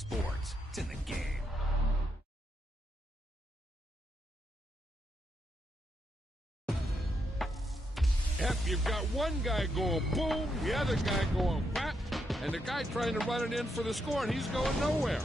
sports. It's in the game. Yep, you've got one guy going boom, the other guy going whap, and the guy trying to run it in for the score, and he's going nowhere.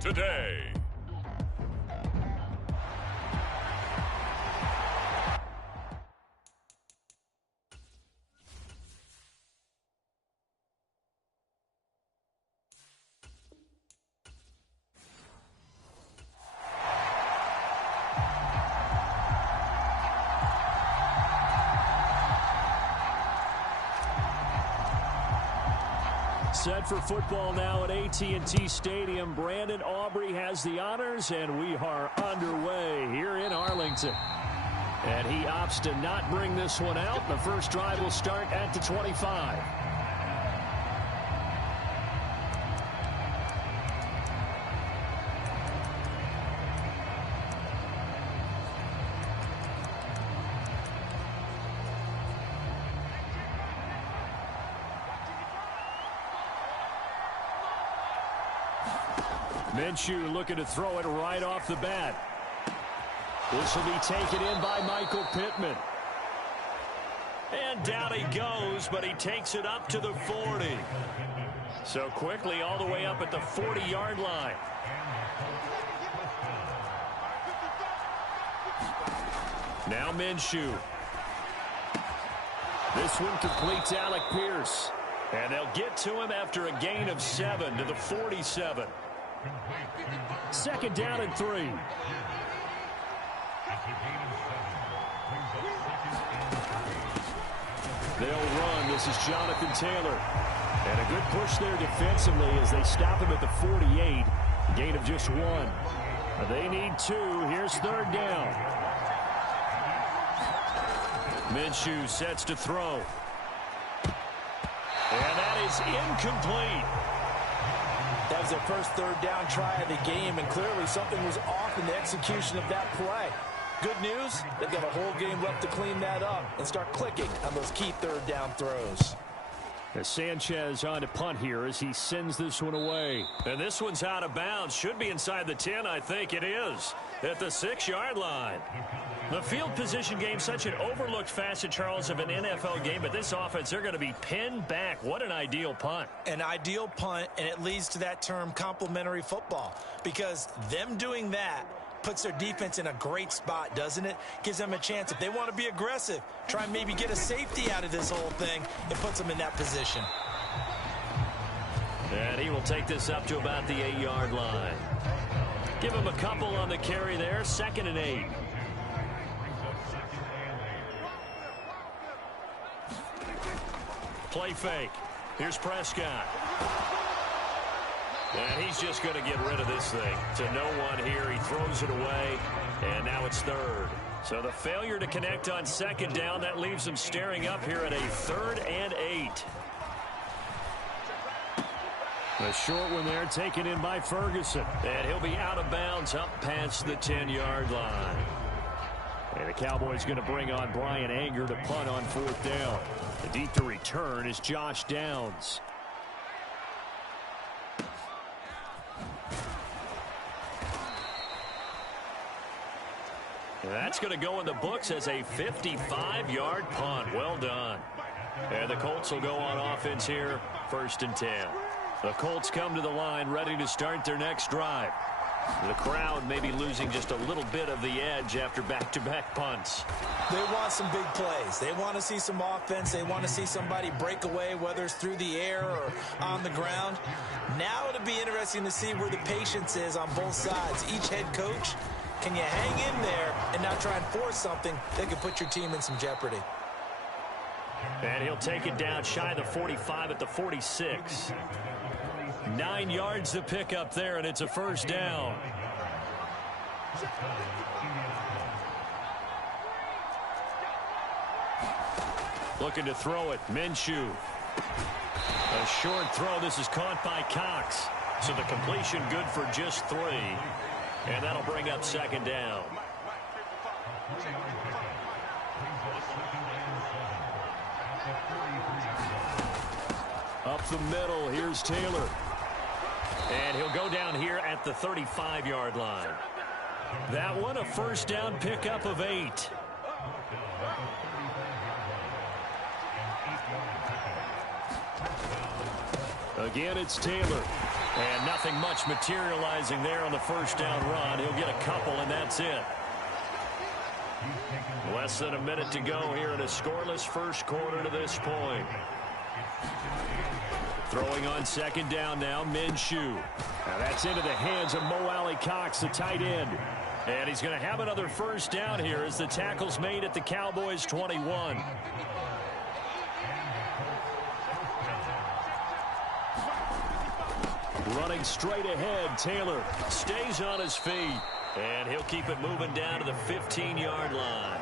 Today. Set for football now at AT&T Stadium. Brandon Aubrey has the honors, and we are underway here in Arlington. And he opts to not bring this one out. The first drive will start at the 25. Minshew looking to throw it right off the bat. This will be taken in by Michael Pittman. And down he goes, but he takes it up to the 40. So quickly all the way up at the 40-yard line. Now Minshew. This one completes Alec Pierce. And they'll get to him after a gain of 7 to the 47. Second down and 3. They'll run. This is Jonathan Taylor. And a good push there defensively as they stop him at the 48. Gain of just 1. They need 2. Here's third down. Minshew sets to throw. And that is incomplete. That was their first third down try of the game, and clearly something was off in the execution of that play. Good news, they've got a whole game left to clean that up and start clicking on those key third down throws. As Sanchez on to punt here as he sends this one away. And this one's out of bounds. Should be inside the 10, I think it is. At the 6-yard line. The field position game, such an overlooked facet, Charles, of an NFL game. But this offense, they're going to be pinned back. What an ideal punt. An ideal punt, and it leads to that term complementary football. Because them doing that puts their defense in a great spot, doesn't it? Gives them a chance. If they want to be aggressive, try and maybe get a safety out of this whole thing, it puts them in that position. And he will take this up to about the 8-yard line. Give him a couple on the carry there. 2nd and 8. Play fake. Here's Prescott. And he's just going to get rid of this thing. To no one here. He throws it away. And now it's third. So the failure to connect on second down, that leaves them staring up here at a 3rd and 8. A short one there taken in by Ferguson. And he'll be out of bounds up past the 10-yard line. And the Cowboys going to bring on Brian Anger to punt on 4th down. The deep to return is Josh Downs. And that's going to go in the books as a 55-yard punt. Well done. And the Colts will go on offense here, 1st and 10. The Colts come to the line ready to start their next drive. The crowd may be losing just a little bit of the edge after back-to-back punts. They want some big plays. They want to see some offense. They want to see somebody break away, whether it's through the air or on the ground. Now it'll be interesting to see where the patience is on both sides. Each head coach, can you hang in there and not try and force something that could put your team in some jeopardy? And he'll take it down shy of the 45 at the 46. 9 yards to pick up there, and it's a 1st down. Looking to throw it. Minshew. A short throw. This is caught by Cox. So the completion good for just 3. And that'll bring up 2nd down. Up the middle, here's Taylor. And he'll go down here at the 35-yard line. That one a 1st down pickup of 8. Again, it's Taylor. And nothing much materializing there on the 1st down run. He'll get a couple, and that's it. Less than a minute to go here in a scoreless 1st quarter to this point. Throwing on 2nd down now, Minshew. Now that's into the hands of Mo Alley Cox, the tight end. And he's going to have another 1st down here as the tackle's made at the Cowboys' 21. Running straight ahead, Taylor stays on his feet. And he'll keep it moving down to the 15-yard line.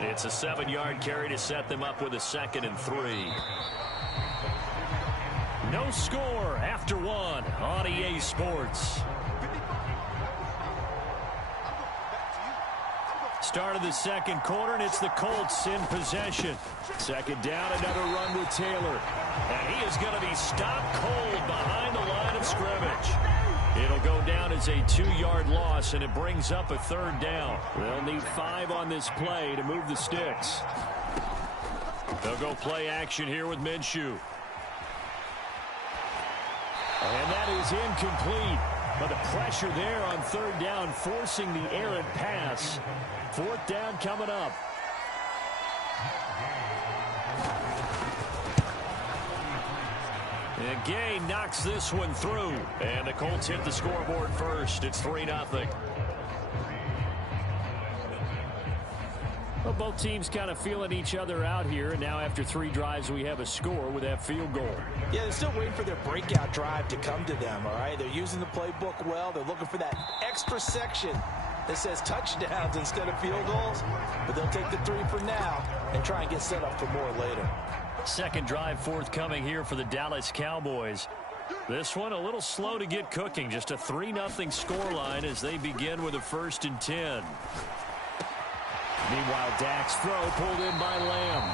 It's a 7-yard carry to set them up with a 2nd and 3. No score after 1 on EA Sports. Start of the 2nd quarter, and it's the Colts in possession. 2nd down, another run with Taylor. And he is going to be stopped cold behind the line of scrimmage. It'll go down as a 2-yard loss, and it brings up a 3rd down. They'll need 5 on this play to move the sticks. They'll go play action here with Minshew. And that is incomplete. But the pressure there on 3rd down, forcing the errant pass. 4th down coming up. And Gay knocks this one through. And the Colts hit the scoreboard first. It's 3-0. Well, both teams kind of feeling each other out here. And now after 3 drives, we have a score with that field goal. Yeah, they're still waiting for their breakout drive to come to them, all right? They're using the playbook well. They're looking for that extra section that says touchdowns instead of field goals. But they'll take the 3 for now and try and get set up for more later. 2nd drive forthcoming here for the Dallas Cowboys. This one a little slow to get cooking. Just a 3-0 scoreline as they begin with a 1st and 10. Meanwhile, Dak's throw pulled in by Lamb.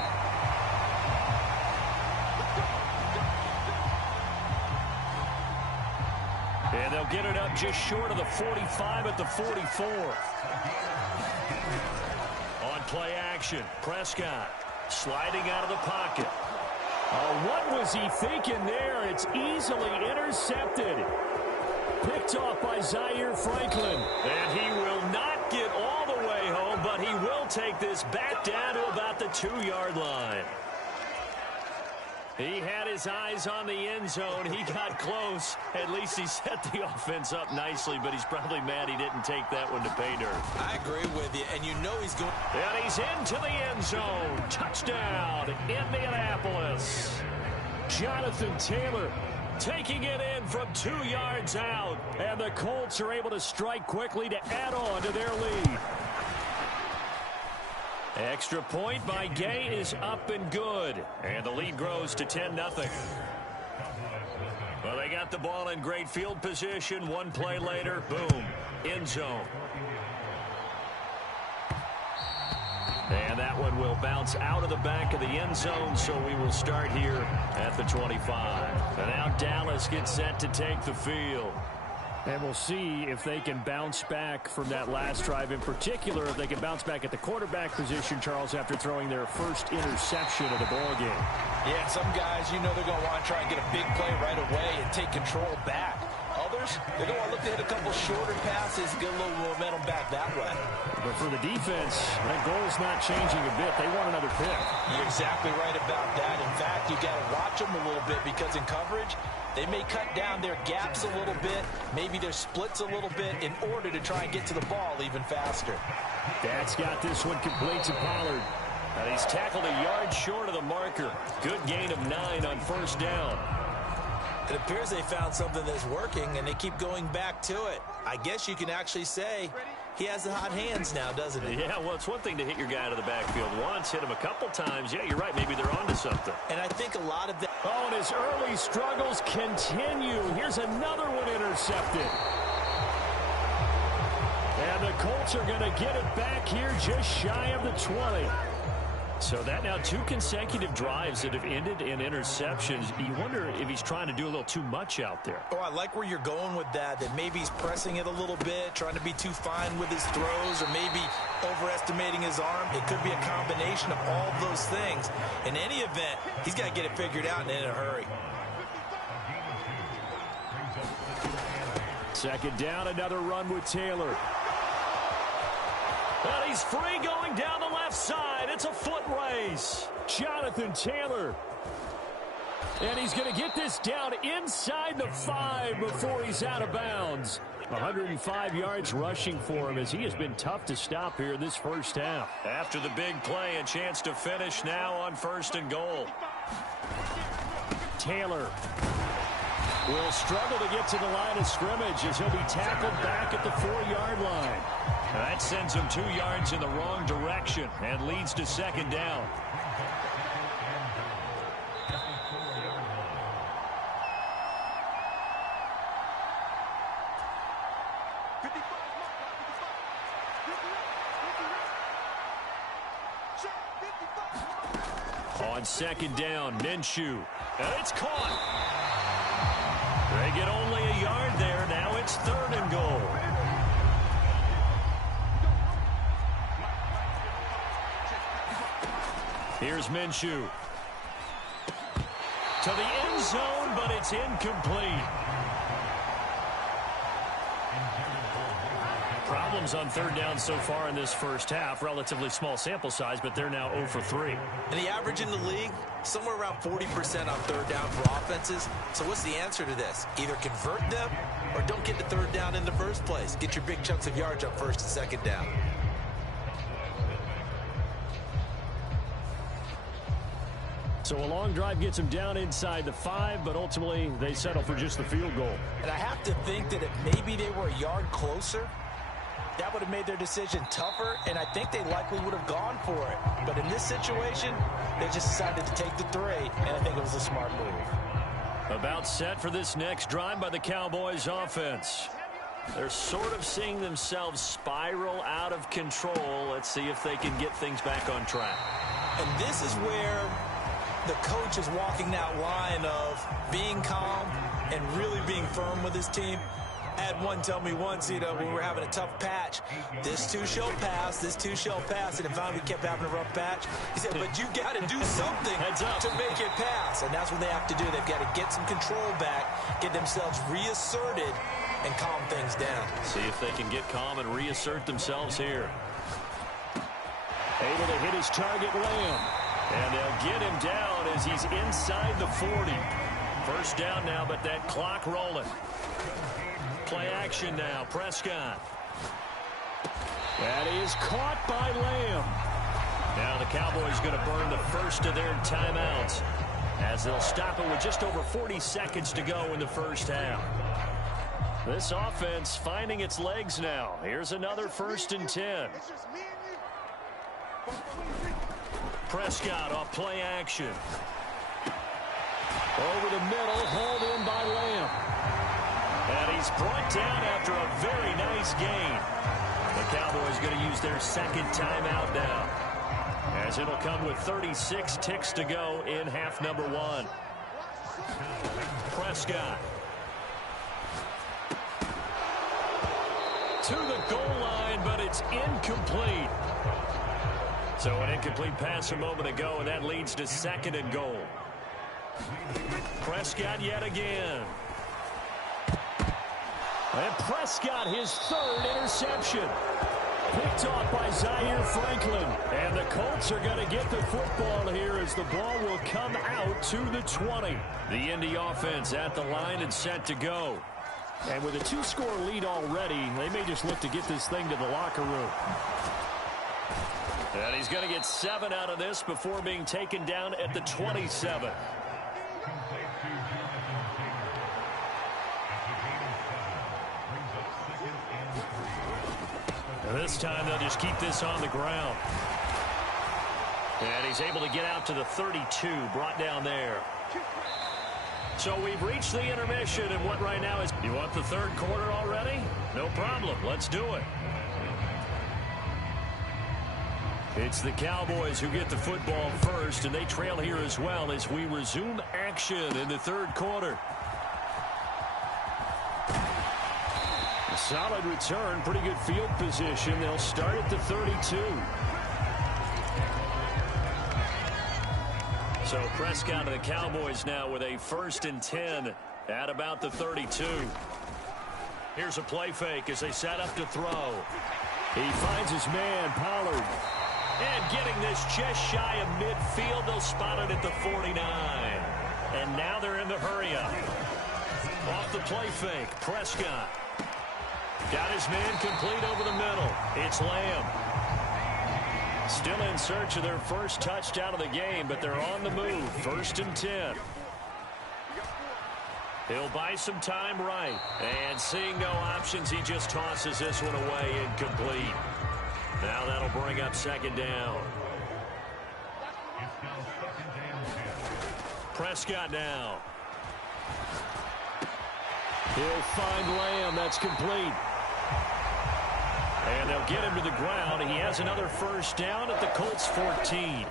And they'll get it up just short of the 45 at the 44. On play action, Prescott sliding out of the pocket. What was he thinking there? It's easily intercepted. Picked off by Zaire Franklin. And he will not get all the way home, but he will take this back down to about the 2-yard line. He had his eyes on the end zone. He got close. At least he set the offense up nicely, but he's probably mad he didn't take that one to pay dirt. I agree with you, and you know he's going. And he's into the end zone. Touchdown, Indianapolis. Jonathan Taylor taking it in from 2 yards out. And the Colts are able to strike quickly to add on to their lead. Extra point by Gay is up and good. And the lead grows to 10-0. Well, they got the ball in great field position. One play later, boom, end zone. And that one will bounce out of the back of the end zone, so we will start here at the 25. And now Dallas gets set to take the field. And we'll see if they can bounce back from that last drive. In particular, if they can bounce back at the quarterback position, Charles, after throwing their first interception of the ballgame. Yeah, some guys, you know they're going to want to try and get a big play right away and take control back. Others, they're going to look to hit a couple shorter passes, get a little momentum back that way. But for the defense, that goal's not changing a bit. They want another pick. You're exactly right about that. In fact, you got to watch them a little bit because in coverage, they may cut down their gaps a little bit, maybe their splits a little bit in order to try and get to the ball even faster. That's got this one complete to Pollard. And he's tackled a yard short of the marker. Good gain of 9 on first down. It appears they found something that's working, and they keep going back to it. I guess you can actually say he has the hot hands now, doesn't he? Yeah, well, it's one thing to hit your guy out of the backfield once, hit him a couple times. Yeah, you're right. Maybe they're onto something. And I think a lot of that. Oh, and his early struggles continue. Here's another one intercepted. And the Colts are going to get it back here just shy of the 20. So that now 2 consecutive drives that have ended in interceptions. You wonder if he's trying to do a little too much out there. Oh, I like where you're going with that maybe he's pressing it a little bit, trying to be too fine with his throws, or maybe overestimating his arm. It could be a combination of all those things. In any event, he's got to get it figured out and in a hurry. Second down, another run with Taylor. And he's free going down the left side. It's a foot race. Jonathan Taylor. And he's going to get this down inside the 5 before he's out of bounds. 105 yards rushing for him as he has been tough to stop here in this first half. After the big play, a chance to finish now on 1st and goal. Taylor will struggle to get to the line of scrimmage as he'll be tackled back at the 4-yard line. That sends him 2 yards in the wrong direction and leads to 2nd down. On 2nd down, Minshew. And it's caught. They get only a yard there. Now it's 3rd and goal. Here's Minshew. To the end zone, but it's incomplete. Problems on 3rd down so far in this first half. Relatively small sample size, but they're now 0 for 3. And the average in the league, somewhere around 40% on 3rd down for offenses. So what's the answer to this? Either convert them or don't get the 3rd down in the first place. Get your big chunks of yards up 1st and 2nd down. So a long drive gets them down inside the 5, but ultimately they settle for just the field goal. And I have to think that if maybe they were a yard closer, that would have made their decision tougher, and I think they likely would have gone for it. But in this situation, they just decided to take the 3, and I think it was a smart move. About set for this next drive by the Cowboys offense. They're sort of seeing themselves spiral out of control. Let's see if they can get things back on track. And this is where the coach is walking that line of being calm and really being firm with his team. I had one tell me once, when we were having a tough patch, this too shall pass, this too shall pass, and finally we kept having a rough patch. He said, but you got to do something to make it pass, and that's what they have to do. They've got to get some control back, get themselves reasserted, and calm things down. See if they can get calm and reassert themselves here. Able to hit his target, Lamb. And they'll get him down down as he's inside the 40. First down now, but that clock rolling. Play action now, Prescott. That is caught by Lamb. Now the Cowboys going to burn the first of their timeouts as they'll stop it with just over 40 seconds to go in the first half. This offense finding its legs now. Here's another 1st and 10. Prescott off play action. Over the middle, hauled in by Lamb. And he's brought down after a very nice gain. The Cowboys going to use their second timeout now, as it'll come with 36 ticks to go in half number 1. Prescott. To the goal line, but it's incomplete. So an incomplete pass a moment ago, and that leads to 2nd and goal. Prescott yet again. And Prescott, his 3rd interception. Picked off by Zaire Franklin. And the Colts are going to get the football here as the ball will come out to the 20. The Indy offense at the line and set to go. And with a 2-score lead already, they may just look to get this thing to the locker room. And he's going to get 7 out of this before being taken down at the 27. And this time they'll just keep this on the ground. And he's able to get out to the 32, brought down there. So we've reached the intermission, and what right now is, you want the 3rd quarter already? No problem. Let's do it. It's the Cowboys who get the football first, and they trail here as well as we resume action in the 3rd quarter. A solid return, pretty good field position. They'll start at the 32. So Prescott and the Cowboys now with a 1st and 10 at about the 32. Here's a play fake as they set up to throw. He finds his man, Pollard. And getting this just shy of midfield, they'll spot it at the 49. And now they're in the hurry-up. Off the play fake, Prescott. Got his man complete over the middle. It's Lamb. Still in search of their first touchdown of the game, but they're on the move. 1st and 10. He'll buy some time right. And seeing no options, he just tosses this one away incomplete. Now that'll bring up 2nd down. Prescott now. He'll find Lamb. That's complete. And they'll get him to the ground. He has another 1st down at the Colts 14.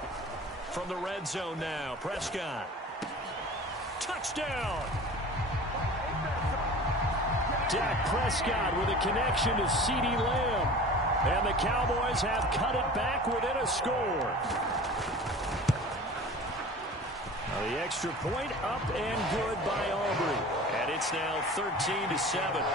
From the red zone now, Prescott. Touchdown! Dak Prescott with a connection to CeeDee Lamb. And the Cowboys have cut it back within a score. Now the extra point up and good by Aubrey. And it's now 13-7.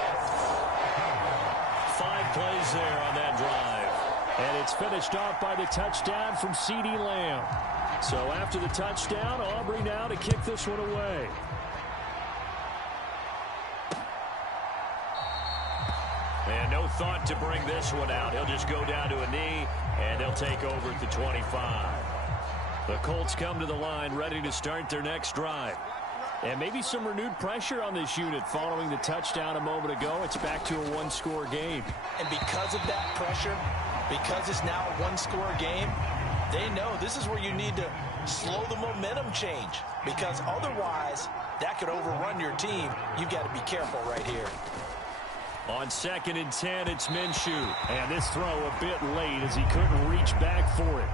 5 plays there on that drive. And it's finished off by the touchdown from CeeDee Lamb. So after the touchdown, Aubrey now to kick this one away. And no thought to bring this one out. He'll just go down to a knee, and they'll take over at the 25. The Colts come to the line ready to start their next drive. And maybe some renewed pressure on this unit following the touchdown a moment ago. It's back to a 1-score game. And because of that pressure, because it's now a 1-score game, they know this is where you need to slow the momentum change. Because otherwise, that could overrun your team. You've got to be careful right here. On 2nd and 10, it's Minshew. And this throw a bit late as he couldn't reach back for it.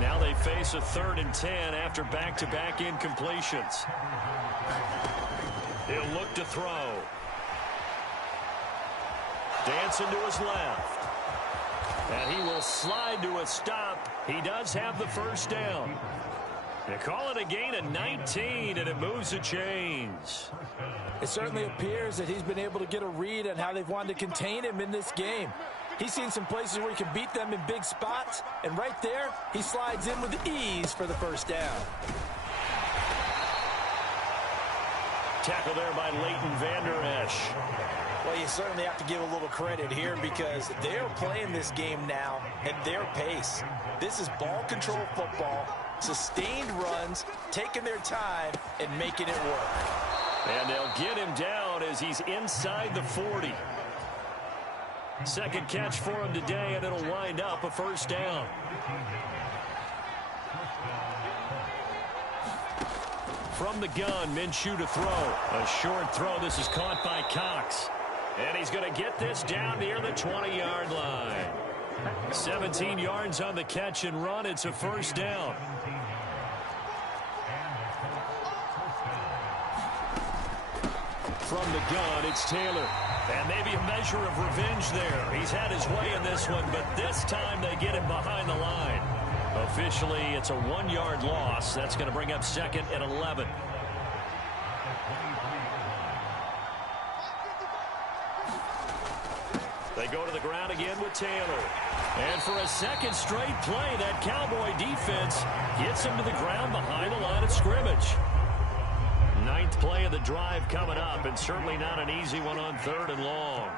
Now they face a 3rd and 10 after back-to-back incompletions. He'll look to throw. Dancing to his left. And he will slide to a stop. He does have the 1st down. They call it a gain of 19, and it moves the chains. It certainly appears that he's been able to get a read on how they've wanted to contain him in this game. He's seen some places where he can beat them in big spots, and right there, he slides in with ease for the 1st down. Tackle there by Leighton Vander Esch. Well, you certainly have to give a little credit here because they're playing this game now at their pace. This is ball control football, sustained runs, taking their time, and making it work. And they'll get him down as he's inside the 40. Second catch for him today, and it'll wind up a first down. From the gun, Minshew to throw. A short throw. This is caught by Cox. And he's going to get this down near the 20-yard line. 17 yards on the catch and run. It's a first down. From the gun, it's Taylor. And maybe a measure of revenge there. He's had his way in this one, but this time they get him behind the line. Officially, it's a 1-yard loss. That's going to bring up second and 11. They go to the ground again with Taylor. And for a second straight play, that Cowboy defense gets him to the ground behind the line of scrimmage. Ninth play of the drive coming up, and certainly not an easy one on 3rd and long.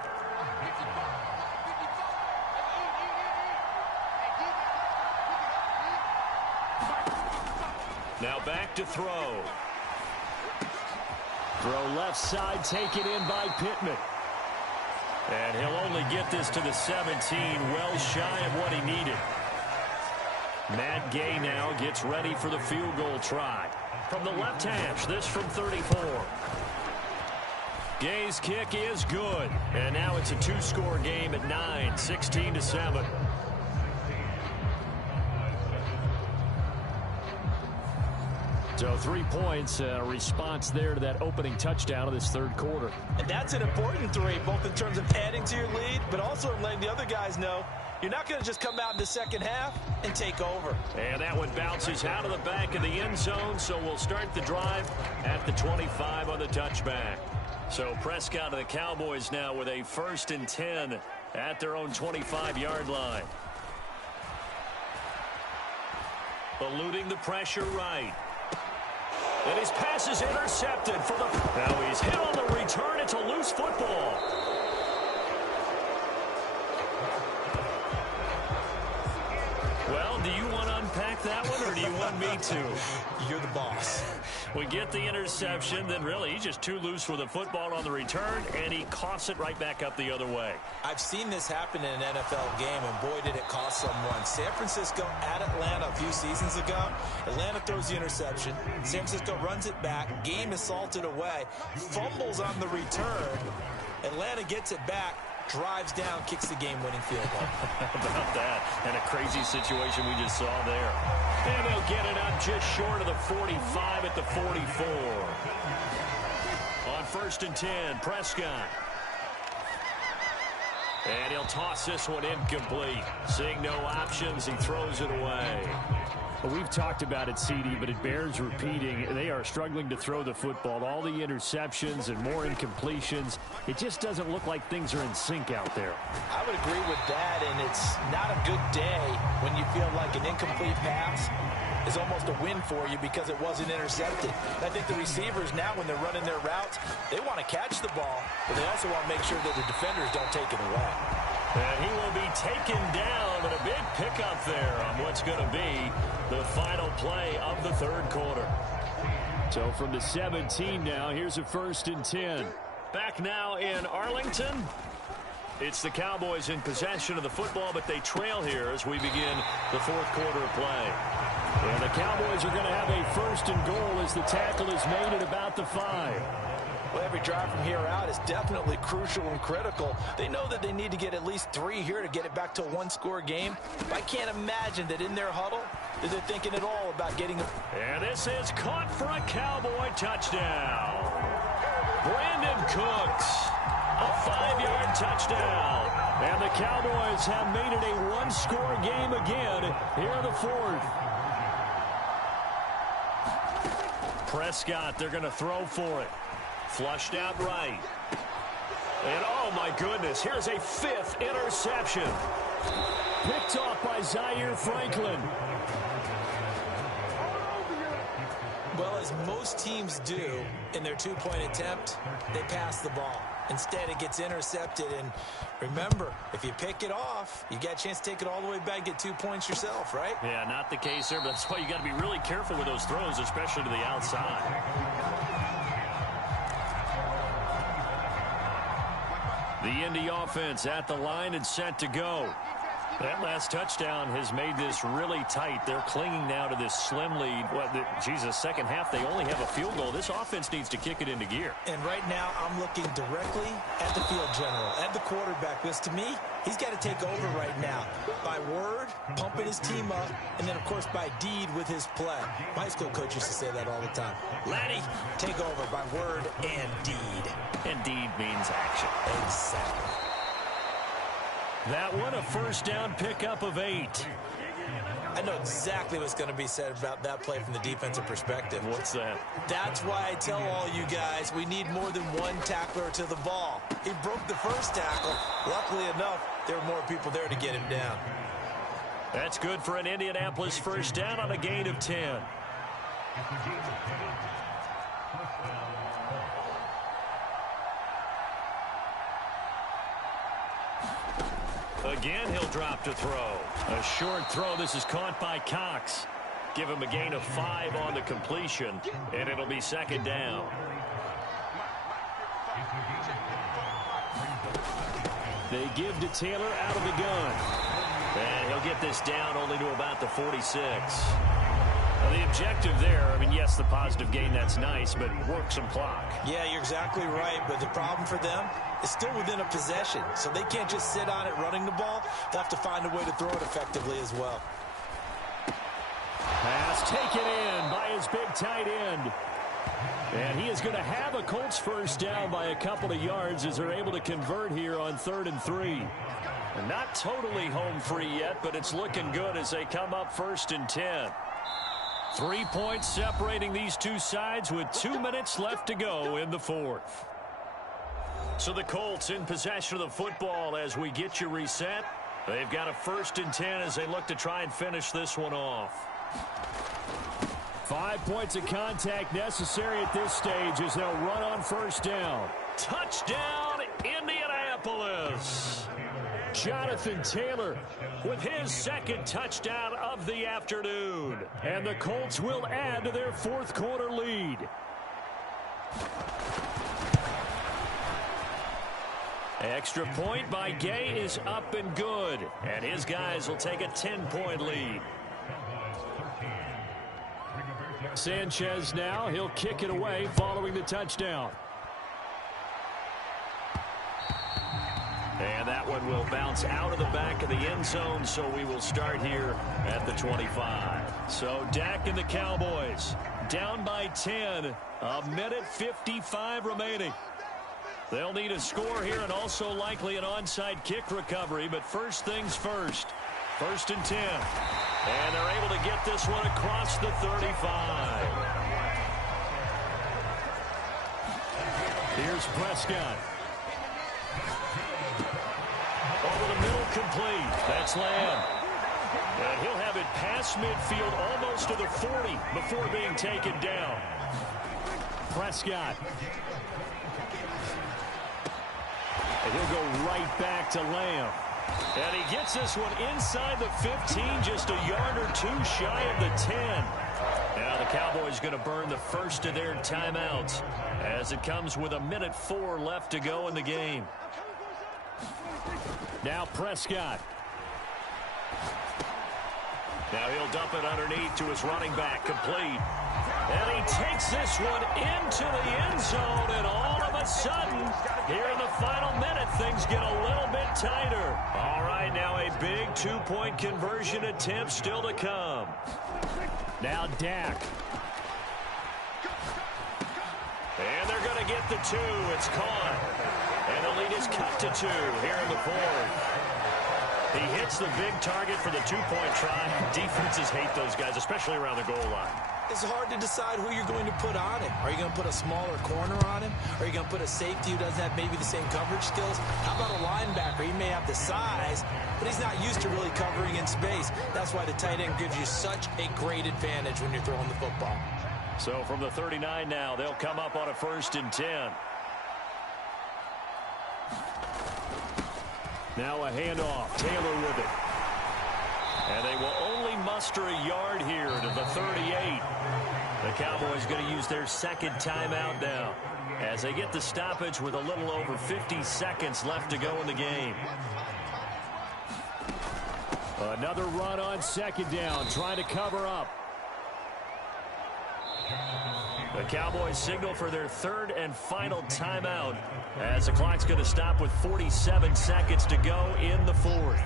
Now back to throw. Throw left side, taken in by Pittman. And he'll only get this to the 17, well shy of what he needed. Matt Gay now gets ready for the field goal try. From the left hash, this from 34. Gay's kick is good. And now it's a 2-score game at 9, 16-7. So 3 points, response there to that opening touchdown of this third quarter. And that's an important 3, both in terms of adding to your lead, but also letting the other guys know you're not going to just come out in the second half and take over. And that one bounces out of the back of the end zone, so we'll start the drive at the 25 on the touchback. So Prescott and the Cowboys now with a 1st and 10 at their own 25-yard line. Eluding the pressure right. And his pass is intercepted for the... Now he's hit on the return. It's a loose football. Well, do you want to unpack that one, or do you want me to? You're the boss. We get the interception, then really he's just too loose with the football on the return, and he coughs it right back up the other way. I've seen this happen in an NFL game, and boy, did it cost someone. San Francisco at Atlanta a few seasons ago. Atlanta throws the interception. San Francisco runs it back. Game is salted away. Fumbles on the return. Atlanta gets it back. Drives down, kicks the game-winning field goal. How about that? And a crazy situation we just saw there. And they'll get it up just short of the 45 at the 44. On 1st and 10, Prescott. And he'll toss this one incomplete. Seeing no options, he throws it away. Well, we've talked about it, CD, but it bears repeating. They are struggling to throw the football. All the interceptions and more incompletions. It just doesn't look like things are in sync out there. I would agree with that, and it's not a good day when you feel like an incomplete pass is almost a win for you because it wasn't intercepted. I think the receivers now, when they're running their routes, they want to catch the ball, but they also want to make sure that the defenders don't take it away. And he will be taken down, but a big pickup there on what's going to be the final play of the third quarter. So from the 17 now, here's a 1st and 10. Back now in Arlington. It's the Cowboys in possession of the football, but they trail here as we begin the fourth quarter of play. And the Cowboys are going to have a 1st and goal as the tackle is made at about the 5. Well, every drive from here out is definitely crucial and critical. They know that they need to get at least 3 here to get it back to a 1-score game. I can't imagine that in their huddle that they're thinking at all about getting a... And this is caught for a Cowboy touchdown. Brandon Cooks, a 5-yard touchdown. And the Cowboys have made it a 1-score game again here in the 4th. Prescott, they're going to throw for it. Flushed out right. And oh my goodness, here's a 5th interception. Picked off by Zaire Franklin. Well, as most teams do in their two-point attempt, they pass the ball. Instead, it gets intercepted. And remember, if you pick it off, you get a chance to take it all the way back, get 2 points yourself, right? Yeah, not the case there, but that's why you got to be really careful with those throws, especially to the outside. The Indy offense at the line and set to go. That last touchdown has made this really tight. They're clinging now to this slim lead. Well, second half, they only have a field goal. This offense needs to kick it into gear. And right now, I'm looking directly at the field general, at the quarterback, because to me, he's got to take over right now. By word, pumping his team up, and then, of course, by deed with his play. My high school coach used to say that all the time. Laddie, take over by word and deed. And deed means action. Exactly. That one, a first down pickup of 8. I know exactly what's going to be said about that play from the defensive perspective. What's that? That's why I tell all you guys we need more than one tackler to the ball. He broke the first tackle. Luckily enough, there were more people there to get him down. That's good for an Indianapolis first down on a gain of 10. Again, he'll drop to throw. A short throw. This is caught by Cox. Give him a gain of 5 on the completion, and it'll be second down. They give to Taylor out of the gun. And he'll get this down only to about the 46. Well, the objective there, I mean, yes, the positive gain, that's nice, but work some clock. Yeah, you're exactly right, but the problem for them is still within a possession, so they can't just sit on it running the ball. They'll have to find a way to throw it effectively as well. Pass taken in by his big tight end. And he is going to have a Colts first down by a couple of yards as they're able to convert here on 3rd and 3. Not totally home free yet, but it's looking good as they come up 1st and 10. 3 points separating these two sides with 2 minutes left to go in the 4th. So the Colts in possession of the football as we get you reset. They've got a 1st and 10 as they look to try and finish this one off. 5 points of contact necessary at this stage as they'll run on first down. Touchdown, Indianapolis! Jonathan Taylor with his second touchdown of the afternoon. And the Colts will add to their 4th quarter lead. Extra point by Gay is up and good. And his guys will take a 10-point lead. Sanchez now, he'll kick it away following the touchdown. And that one will bounce out of the back of the end zone, so we will start here at the 25. So Dak and the Cowboys down by 10, a minute 55 remaining. They'll need a score here and also likely an onside kick recovery, but first things first. 1st and 10. And they're able to get this one across the 35. Here's Prescott. Over the middle, complete. That's Lamb. And he'll have it past midfield almost to the 40 before being taken down. Prescott. And he'll go right back to Lamb. And he gets this one inside the 15, just a yard or two shy of the 10. Now the Cowboys going to burn the first of their timeouts as it comes with a minute 4 left to go in the game. Now Prescott. Now he'll dump it underneath to his running back, complete. And he takes this one into the end zone, and all of a sudden, here in the final minute, things get a little bit tighter. All right, now a big 2-point conversion attempt still to come. Now Dak. And they're going to get the 2. It's caught. And the lead is cut to 2 here in the 4th. He hits the big target for the 2-point try. Defenses hate those guys, especially around the goal line. It's hard to decide who you're going to put on him. Are you going to put a smaller corner on him? Are you going to put a safety who doesn't have maybe the same coverage skills? How about a linebacker? He may have the size, but he's not used to really covering in space. That's why the tight end gives you such a great advantage when you're throwing the football. So from the 39 now, they'll come up on a 1st and 10. Now a handoff. Taylor with it. And they will only muster a yard here to the 38. The Cowboys going to use their second timeout now as they get the stoppage with a little over 50 seconds left to go in the game. Another run on 2nd down, trying to cover up. The Cowboys signal for their 3rd and final timeout as the clock's going to stop with 47 seconds to go in the 4th.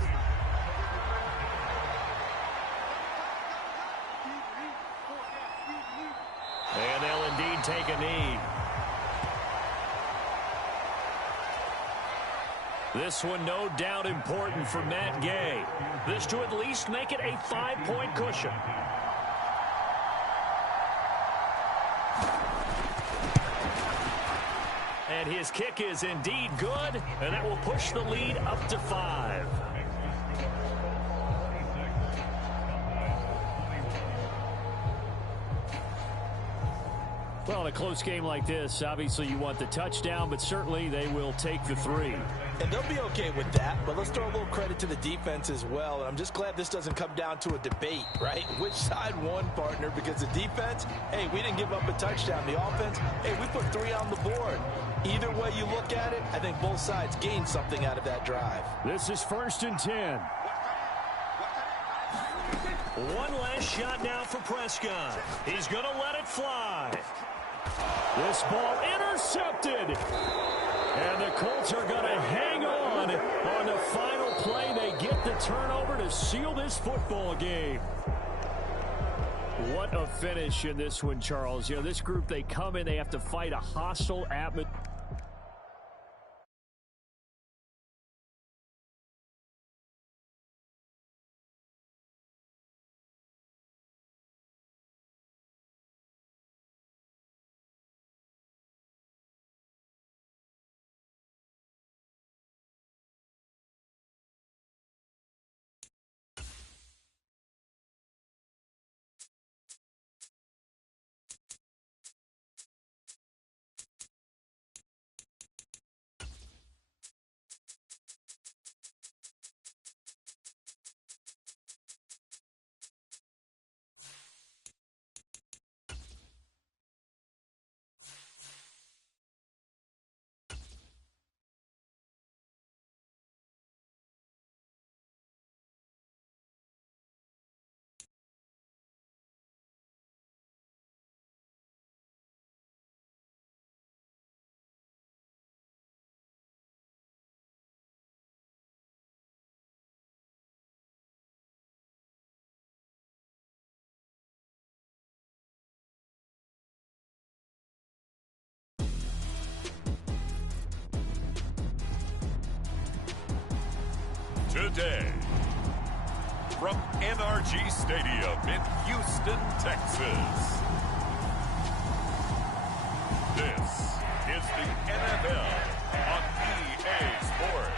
And they'll indeed take a knee. This one no doubt important for Matt Gay. This to at least make it a 5-point cushion. And his kick is indeed good, and that will push the lead up to 5. Well, in a close game like this, obviously you want the touchdown, but certainly they will take the 3. And they'll be okay with that, but let's throw a little credit to the defense as well. I'm just glad this doesn't come down to a debate, right? Which side won, partner? Because the defense, hey, we didn't give up a touchdown. The offense, hey, we put 3 on the board. Either way you look at it, I think both sides gained something out of that drive. This is 1st and 10. One last shot now for Prescott. He's going to let it fly. This ball intercepted. And the Colts are going to hang on the final play. They get the turnover to seal this football game. What a finish in this one, Charles. You know, this group, they come in, they have to fight a hostile atmosphere. Today, from NRG Stadium in Houston, Texas, this is the NFL on EA Sports.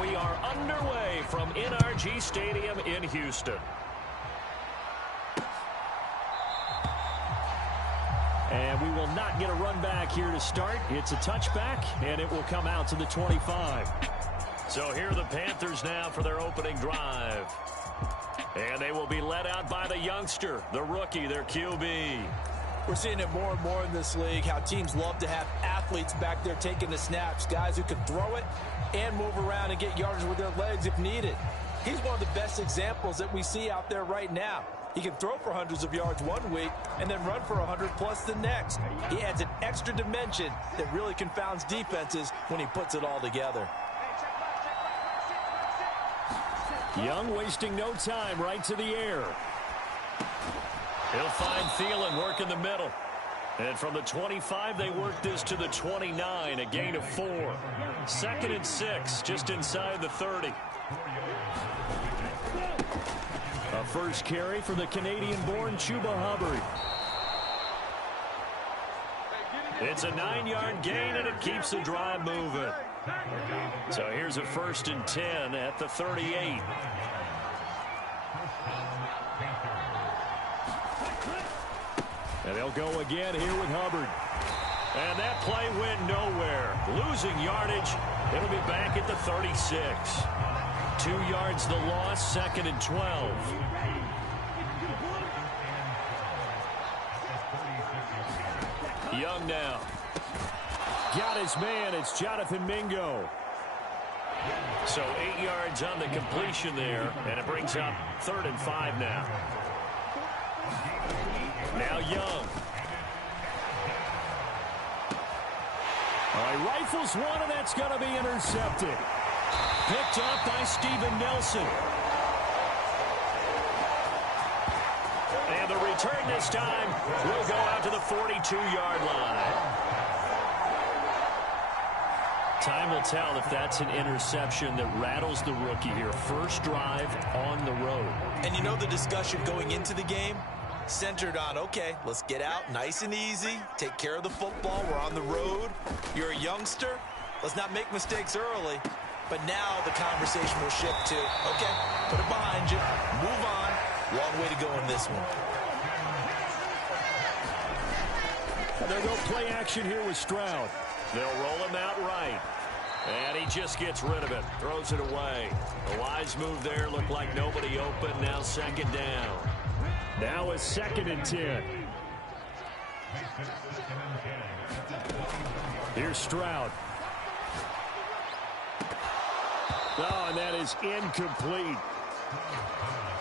We are underway from NRG Stadium in Houston. And we will not get a run back here to start. It's a touchback, and it will come out to the 25. So here are the Panthers now for their opening drive. And they will be led out by the youngster, the rookie, their QB. We're seeing it more and more in this league, how teams love to have athletes back there taking the snaps, guys who can throw it and move around and get yardage with their legs if needed. He's one of the best examples that we see out there right now. He can throw for hundreds of yards one week and then run for 100+ the next. He adds an extra dimension that really confounds defenses when he puts it all together. Young wasting no time, right to the air. He'll find Thielen working the middle. And from the 25, they work this to the 29, a gain of 4. 2nd and 6, just inside the 30. A first carry for the Canadian-born Chuba Hubbard. It's a 9-yard gain, and it keeps the drive moving. So here's a 1st and 10 at the 38. And they'll go again here with Hubbard. And that play went nowhere. Losing yardage. It'll be back at the 36. 2 yards the loss, 2nd and 12. Young now. Got his man. It's Jonathan Mingo. So 8 yards on the completion there. And it brings up 3rd and 5 now. Now Young. All right, rifles one, and that's going to be intercepted. Picked up by Steven Nelson. And the return this time will go out to the 42-yard line. Time will tell if that's an interception that rattles the rookie here. First drive on the road. And you know the discussion going into the game? Centered on, okay, let's get out nice and easy, take care of the football, we're on the road, you're a youngster, let's not make mistakes early. But now the conversation will shift to, okay, put it behind you, move on, long way to go in this one. And they'll go play action here with Stroud. They'll roll him out right. And he just gets rid of it, throws it away. A wise move there, looked like nobody open, now 2nd down. Now a 2nd and 10. Here's Stroud. Oh, and that is incomplete.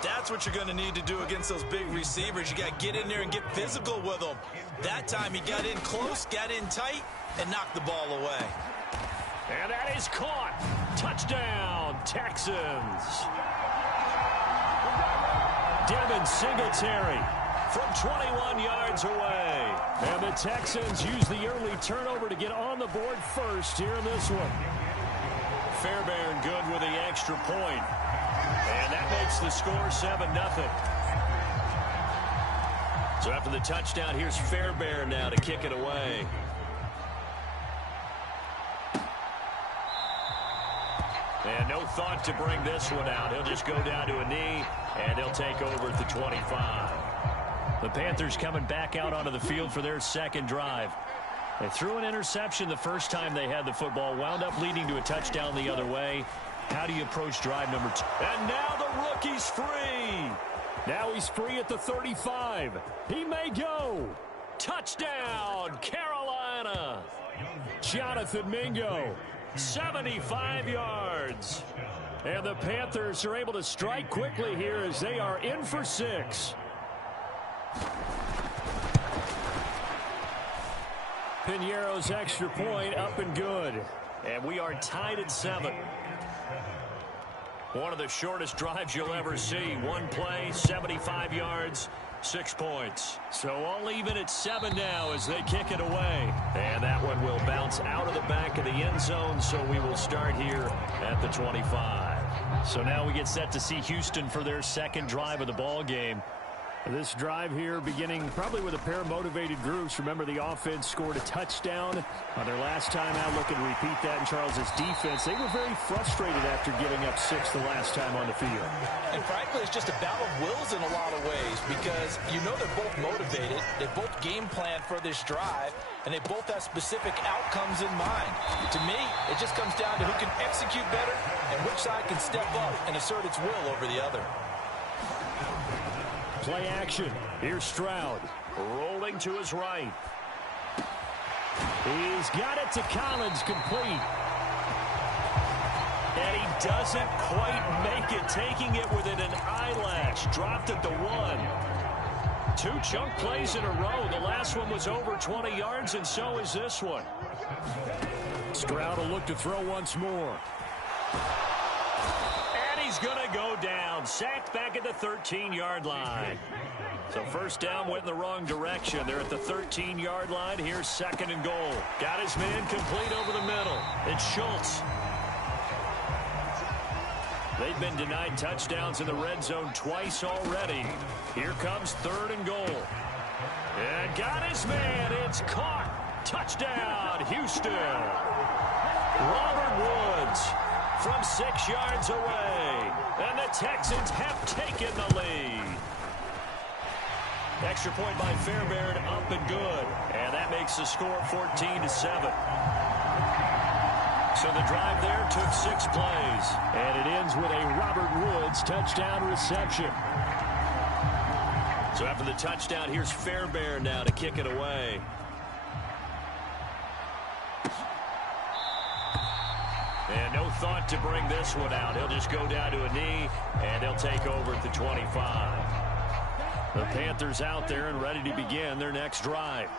That's what you're going to need to do against those big receivers. You got to get in there and get physical with them. That time he got in close, got in tight, and knocked the ball away. And that is caught. Touchdown, Texans. Devin Singletary from 21 yards away. And the Texans use the early turnover to get on the board first here in this one. Fairbairn good with the extra point. And that makes the score 7-0. So after the touchdown, here's Fairbairn now to kick it away. And no thought to bring this one out. He'll just go down to a knee, and he'll take over at the 25. The Panthers coming back out onto the field for their 2nd drive. They threw an interception the first time they had the football, wound up leading to a touchdown the other way. How do you approach drive number 2? And now the rookie's free. Now he's free at the 35. He may go. Touchdown, Carolina. Jonathan Mingo. 75 yards. And the Panthers are able to strike quickly here as they are in for 6. Piñeiro's extra point up and good. And we are tied at 7. One of the shortest drives you'll ever see. One play, 75 yards, 6 points. So all even at 7 now as they kick it away. And that one will bounce out of the back of the end zone, so we will start here at the 25. So now we get set to see Houston for their 2nd drive of the ball game. This drive here beginning probably with a pair of motivated groups. Remember, the offense scored a touchdown on their last time out. Looking to repeat that in Charles's defense. They were very frustrated after giving up 6 the last time on the field. And frankly, it's just a battle of wills in a lot of ways because you know they're both motivated. They both game plan for this drive, and they both have specific outcomes in mind. To me, it just comes down to who can execute better and which side can step up and assert its will over the other. Play action. Here's Stroud. Rolling to his right. He's got it to Collins, complete. And he doesn't quite make it, taking it within an eyelash. Dropped at the 1. 2 chunk plays in a row. The last one was over 20 yards, and so is this one. Stroud will look to throw once more. And he's going to go down. down. Sacked back at the 13-yard line. So first down went in the wrong direction. They're at the 13-yard line. Here's second and goal. Got his man complete over the middle. It's Schultz. They've been denied touchdowns in the red zone twice already. Here comes third and goal. And got his man. It's caught. Touchdown, Houston. Robert Woods from 6 yards away. And the Texans have taken the lead. Extra point by Fairbairn, up and good. And that makes the score 14-7. So the drive there took 6 plays. And it ends with a Robert Woods touchdown reception. So after the touchdown, here's Fairbairn now to kick it away. And no thought to bring this one out. He'll just go down to a knee, and they'll take over at the 25. The Panthers out there and ready to begin their next drive.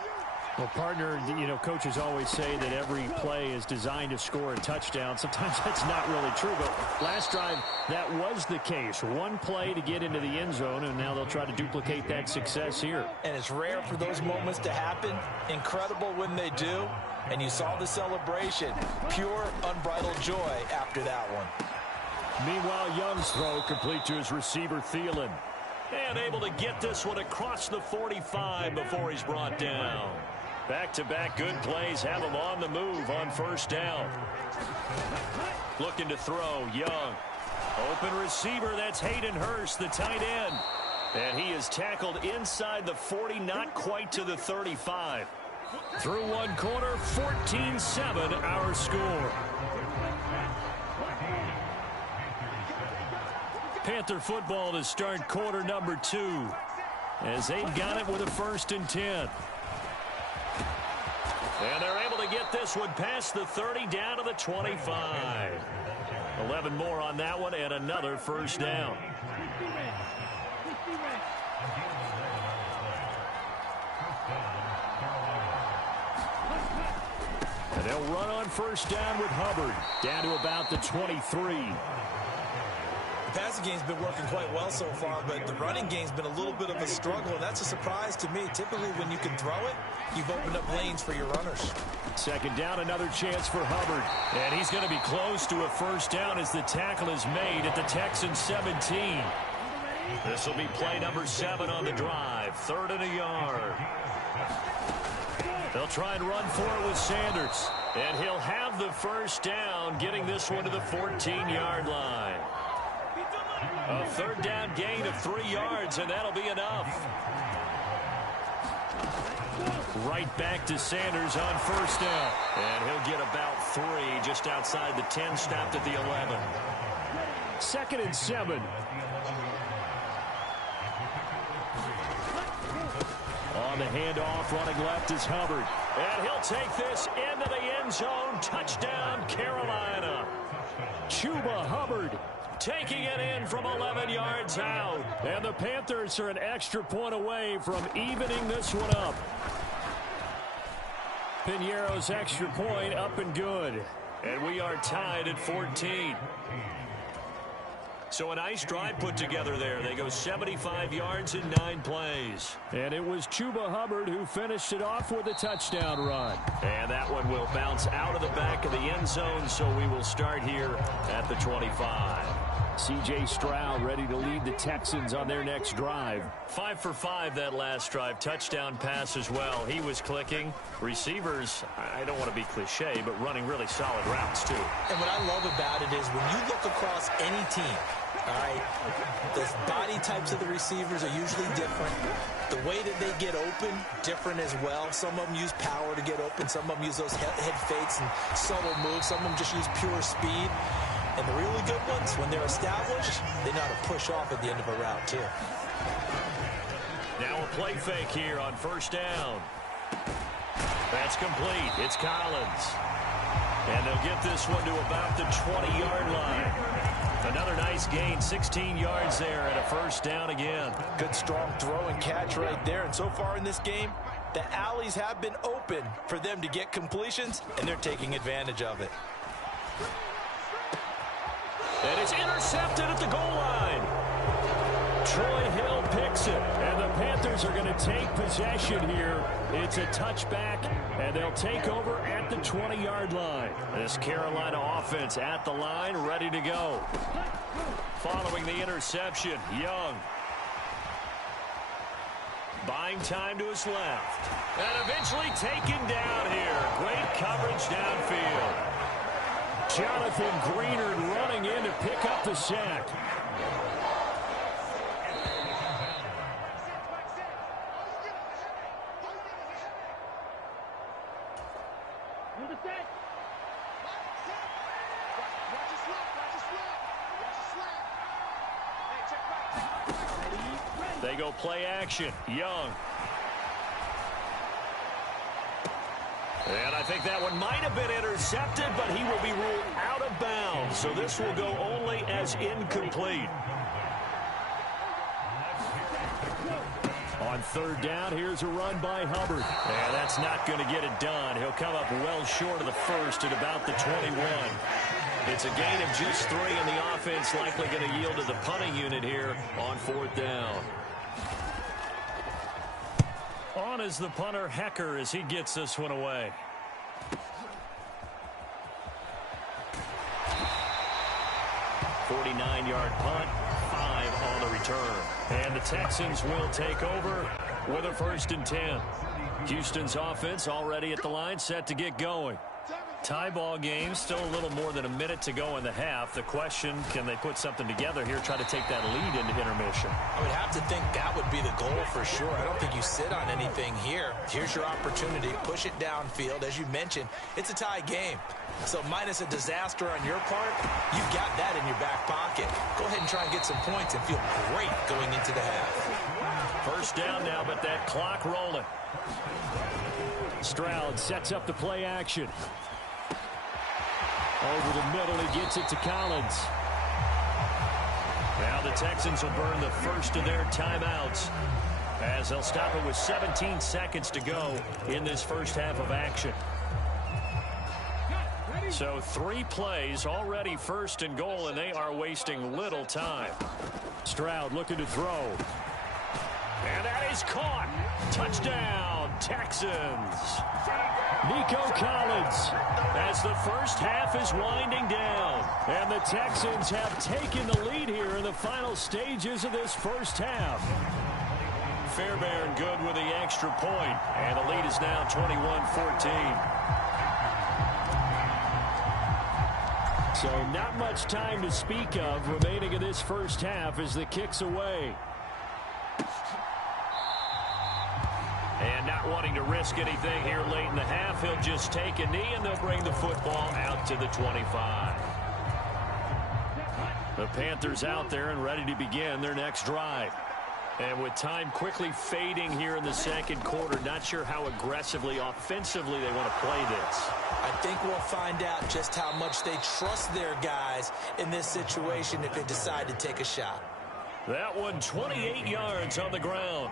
Well, partner, you know, coaches always say that every play is designed to score a touchdown. Sometimes that's not really true, but last drive, that was the case. One play to get into the end zone, and now they'll try to duplicate that success here. And it's rare for those moments to happen. Incredible when they do. And you saw the celebration. Pure, unbridled joy after that one. Meanwhile, Young's throw complete to his receiver, Thielen. And able to get this one across the 45 before he's brought down. Back-to-back good plays have him on the move on first down. Looking to throw, Young. Open receiver, that's Hayden Hurst, the tight end. And he is tackled inside the 40, not quite to the 35. Through one quarter, 14-7 our score. Panther football to start quarter number 2 as they've got it with a 1st and 10. And they're able to get this one past the 30 down to the 25. 11 more on that one and another first down. And they'll run on first down with Hubbard down to about the 23. The passing game's been working quite well so far, but the running game's been a little bit of a struggle, and that's a surprise to me. Typically, when you can throw it, you've opened up lanes for your runners. Second down, another chance for Hubbard. And he's going to be close to a first down as the tackle is made at the Texans 17. This will be play number 7 on the drive. 3rd and a yard. They'll try and run for it with Sanders. And he'll have the first down, getting this one to the 14-yard line. A 3rd down gain of 3 yards, and that'll be enough. Right back to Sanders on first down. And he'll get about 3 just outside the 10, stopped at the 11. 2nd and 7. On the handoff, running left is Hubbard. And he'll take this into the end zone. Touchdown, Carolina. Chuba Hubbard taking it in from 11 yards out. And the Panthers are an extra point away from evening this one up. Piñeiro's extra point up and good. And we are tied at 14. So a nice drive put together there. They go 75 yards in 9 plays. And it was Chuba Hubbard who finished it off with a touchdown run. And that one will bounce out of the back of the end zone, so we will start here at the 25. C.J. Stroud ready to lead the Texans on their next drive. 5 for 5 that last drive. Touchdown pass as well. He was clicking. Receivers, I don't want to be cliche, but running really solid routes too. And what I love about it is when you look across any team, all right, the body types of the receivers are usually different. The way that they get open, different as well. Some of them use power to get open. Some of them use those head fakes and subtle moves. Some of them just use pure speed. And the really good ones, when they're established, they know how to push off at the end of a route, too. Now a play fake here on first down. That's complete. It's Collins. And they'll get this one to about the 20-yard line. Another nice gain, 16 yards there, and a first down again. Good, strong throw and catch right there. And so far in this game, the alleys have been open for them to get completions, and they're taking advantage of it. And it's intercepted at the goal line. Troy Hill picks it, and the Panthers are going to take possession here. It's a touchback, and they'll take over at the 20-yard line. This Carolina offense at the line, ready to go. Following the interception, Young. Buying time to his left. And eventually taken down here. Great coverage downfield. Jonathan Greenard running in to pick up the sack. They go play action. Young. And I think that one might have been intercepted, but he will be ruled out of bounds. So this will go only as incomplete. On third down, here's a run by Hubbard. And that's not going to get it done. He'll come up well short of the first at about the 21. It's a gain of just 3, and the offense likely going to yield to the punting unit here on fourth down. On is the punter, Hecker, as he gets this one away. .49-yard punt, 5 on the return. And the Texans will take over with a 1st and 10. Houston's offense already at the line, set to get going. Tie ball game, still a little more than a minute to go in the half. The question, can they put something together here, try to take that lead into intermission? I would have to think that would be the goal for sure. I don't think you sit on anything here. Here's your opportunity. Push it downfield. As you mentioned, it's a tie game. So minus a disaster on your part, you've got that in your back pocket. Go ahead and try and get some points and feel great going into the half. First down now, but that clock rolling. Stroud sets up the play action. Over the middle, he gets it to Collins. Now the Texans will burn the first of their timeouts as they'll stop it with 17 seconds to go in this first half of action. So 3 plays, already 1st and goal, and they are wasting little time. Stroud looking to throw. And that is caught. Touchdown, Texans. Nico Collins, as the first half is winding down. And the Texans have taken the lead here in the final stages of this first half. Fairbairn good with the extra point, and the lead is now 21-14. So not much time to speak of remaining in this first half as the kick's away. And not wanting to risk anything here late in the half, he'll just take a knee, and they'll bring the football out to the 25. The Panthers out there and ready to begin their next drive. And with time quickly fading here in the second quarter, not sure how aggressively, offensively they want to play this. I think we'll find out just how much they trust their guys in this situation if they decide to take a shot. That one 28 yards on the ground.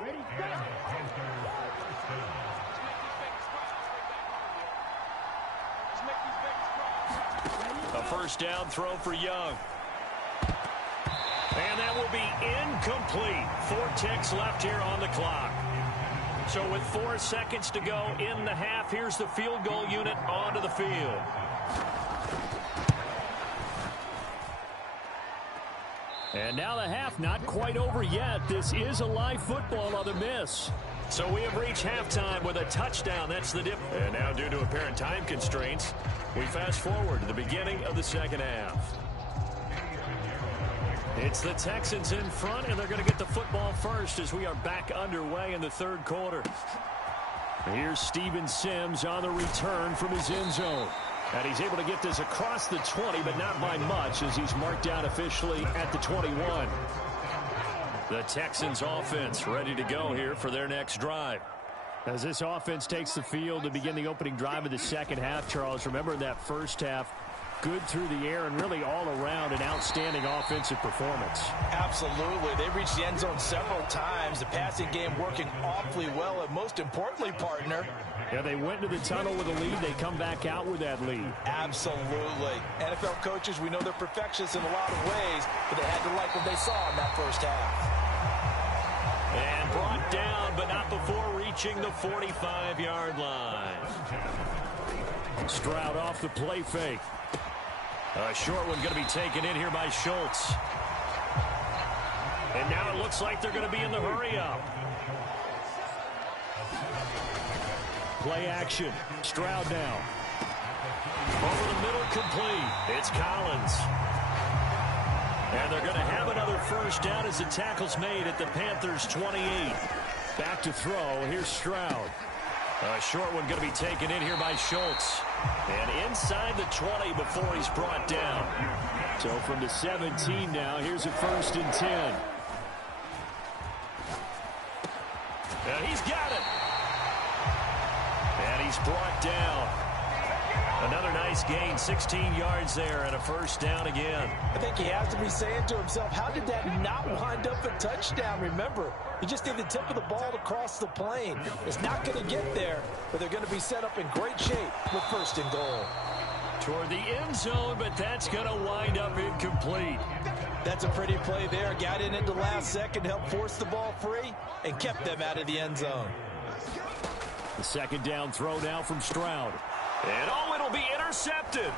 A first down throw for Young. And that will be incomplete. 4 ticks left here on the clock. So with 4 seconds to go in the half, here's the field goal unit onto the field. And now the half not quite over yet. This is a live football on the miss. So we have reached halftime with a touchdown. That's the dip. And now due to apparent time constraints, we fast forward to the beginning of the second half. It's the Texans in front, and they're going to get the football first as we are back underway in the third quarter. Here's Steven Sims on the return from his end zone. And he's able to get this across the 20, but not by much as he's marked down officially at the 21. The Texans offense ready to go here for their next drive. As this offense takes the field to begin the opening drive of the second half, Charles, remember that first half, good through the air and really all around an outstanding offensive performance. Absolutely. They reached the end zone several times. The passing game working awfully well, and most importantly, partner, yeah, they went to the tunnel with a lead. They come back out with that lead. Absolutely. NFL coaches, we know they're perfectionists in a lot of ways, but they had to like what they saw in that first half. And brought down, but not before reaching the 45-yard line. Stroud off the play fake. A short one going to be taken in here by Schultz. And now it looks like they're going to be in the hurry-up. Play action. Stroud now. Over the middle, complete. It's Collins. And they're going to have another first down as the tackle's made at the Panthers' 28. Back to throw. Here's Stroud. A short one going to be taken in here by Schultz. And inside the 20 before he's brought down. So from the 17 now, here's a 1st and 10. And he's got it. And he's brought down. Another nice gain, 16 yards there, and a first down again. I think he has to be saying to himself, how did that not wind up a touchdown? Remember, he just did the tip of the ball to cross the plane. It's not going to get there, but they're going to be set up in great shape with 1st and goal. Toward the end zone, but that's going to wind up incomplete. That's a pretty play there. Got in at the last second, helped force the ball free, and kept them out of the end zone. The 2nd down throw now from Stroud. And it'll be intercepted.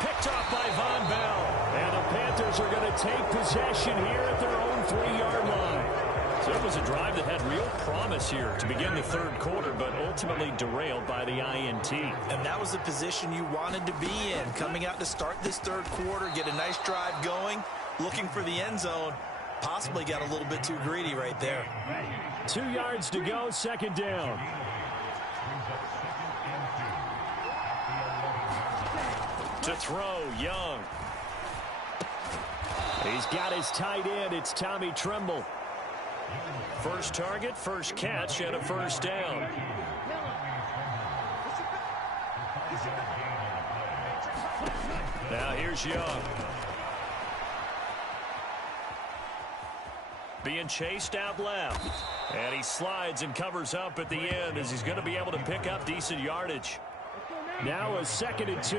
Picked off by Von Bell. And the Panthers are going to take possession here at their own 3-yard line. So it was a drive that had real promise here to begin the 3rd quarter, but ultimately derailed by the INT. And that was the position you wanted to be in. Coming out to start this 3rd quarter, get a nice drive going, looking for the end zone. Possibly got a little bit too greedy right there. 2 yards to go, 2nd down. To throw, Young. He's got his tight end. It's Tommy Tremble. First target, first catch, and a first down. Now here's Young. Being chased out left. And he slides and covers up at the end as he's going to be able to pick up decent yardage. Now a 2nd and 2.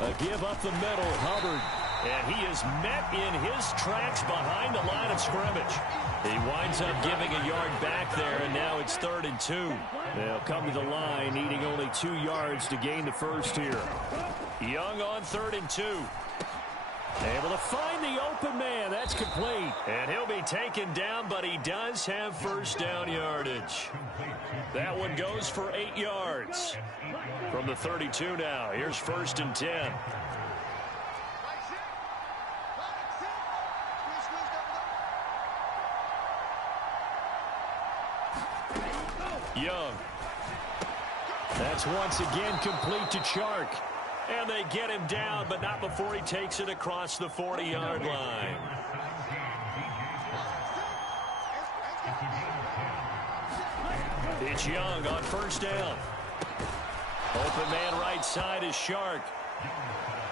A give up the middle, Hubbard. And he is met in his tracks behind the line of scrimmage. He winds up giving a yard back there, and now it's 3rd and 2. They'll come to the line, needing only 2 yards to gain the first here. Young on 3rd and 2. Able to find the open man. That's complete. And he'll be taken down, but he does have first down yardage. That one goes for 8 yards. From the 32 now, here's 1st and 10. Young. That's once again complete to Chark. And they get him down, but not before he takes it across the 40-yard line. It's Young on first down. Open man right side is Chark.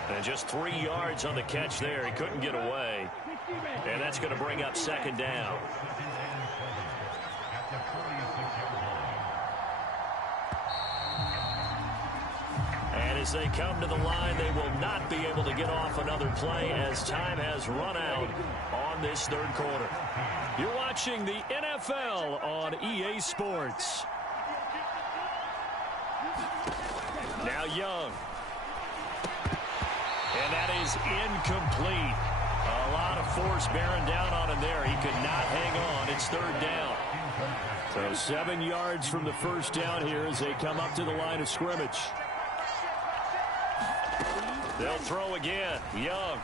And just 3 yards on the catch there. He couldn't get away. And that's going to bring up 2nd down. And as they come to the line, they will not be able to get off another play as time has run out on this 3rd quarter. You're watching the NFL on EA Sports. Now Young. And that is incomplete. A lot of force bearing down on him there. He could not hang on. It's 3rd down. So 7 yards from the first down here as they come up to the line of scrimmage. They'll throw again. Young.